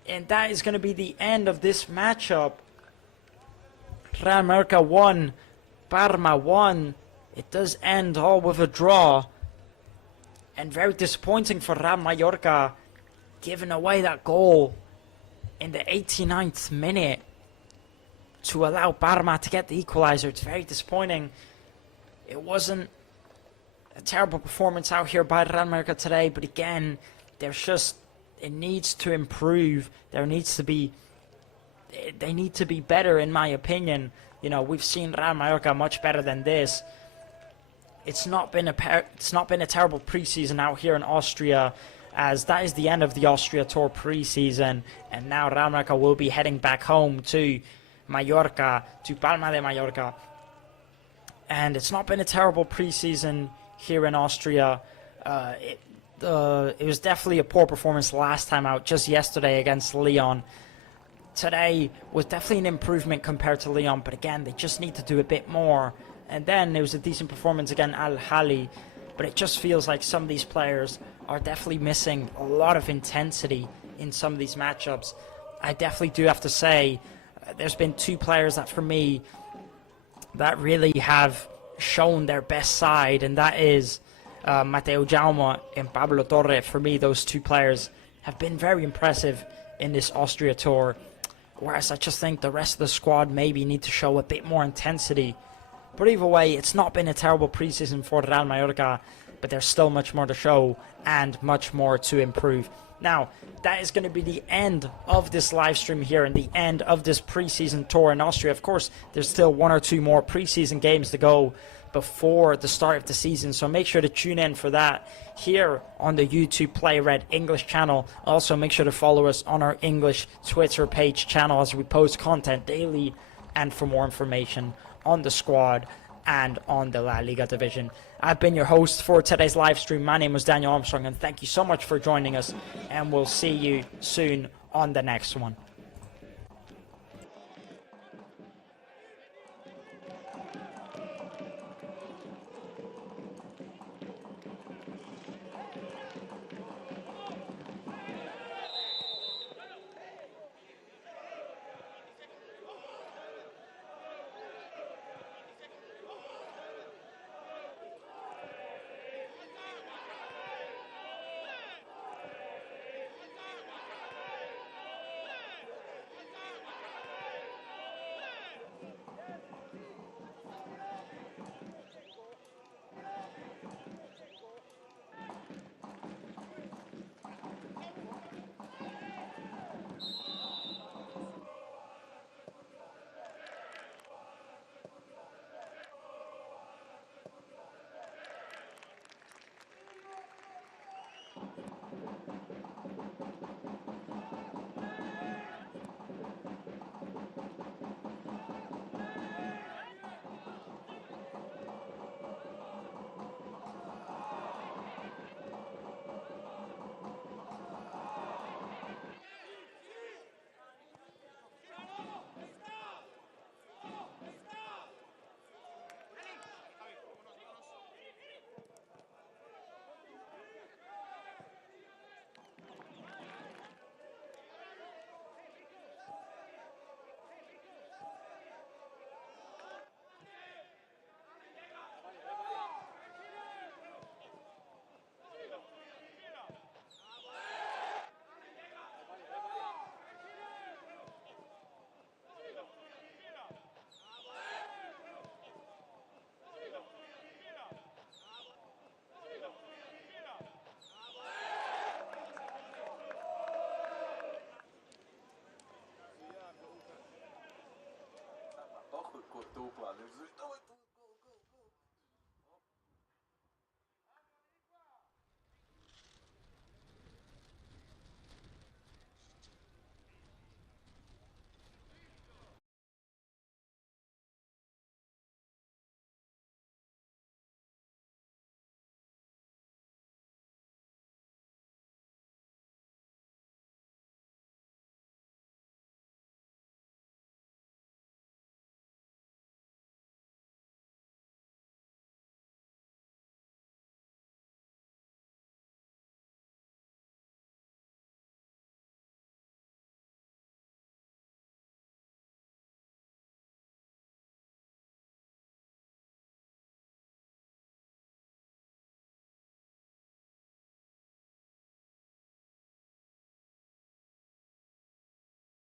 And that is going to be the end of this matchup. Real Mallorca 1, Parma 1. It does end all with a draw. And very disappointing for Real Mallorca, giving away that goal in the 89th minute to allow Parma to get the equalizer. It's very disappointing. It wasn't a terrible performance out here by Real Mallorca today, but again, it needs to improve. They need to be better, in my opinion. You know, we've seen Real Mallorca much better than this. It's not been a terrible preseason out here in Austria, as that is the end of the Austria Tour preseason, and now Real Mallorca will be heading back home to Mallorca, to Palma de Mallorca. And it's not been a terrible preseason here in Austria. It was definitely a poor performance last time out, just yesterday against Lyon. Today was definitely an improvement compared to Lyon, but again, they just need to do a bit more. And then it was a decent performance against Al Ahly, but it just feels like some of these players are definitely missing a lot of intensity in some of these matchups. I definitely do have to say, there's been two players that for me that really have shown their best side, and that is Mateo Jaume and Pablo Torre. For me, those two players have been very impressive in this Austria Tour, whereas I just think the rest of the squad maybe need to show a bit more intensity. But either way, it's not been a terrible preseason for Real Mallorca, but there's still much more to show and much more to improve. Now, that is going to be the end of this live stream here and the end of this preseason tour in Austria. Of course, there's still one or two more preseason games to go before the start of the season, so make sure to tune in for that here on the YouTube Play Red English channel. Also, make sure to follow us on our English Twitter page channel as we post content daily and for more information on the squad and on the La Liga division. I've been your host for today's live stream. My name was Daniel Armstrong, and thank you so much for joining us, and we'll see you soon on the next one.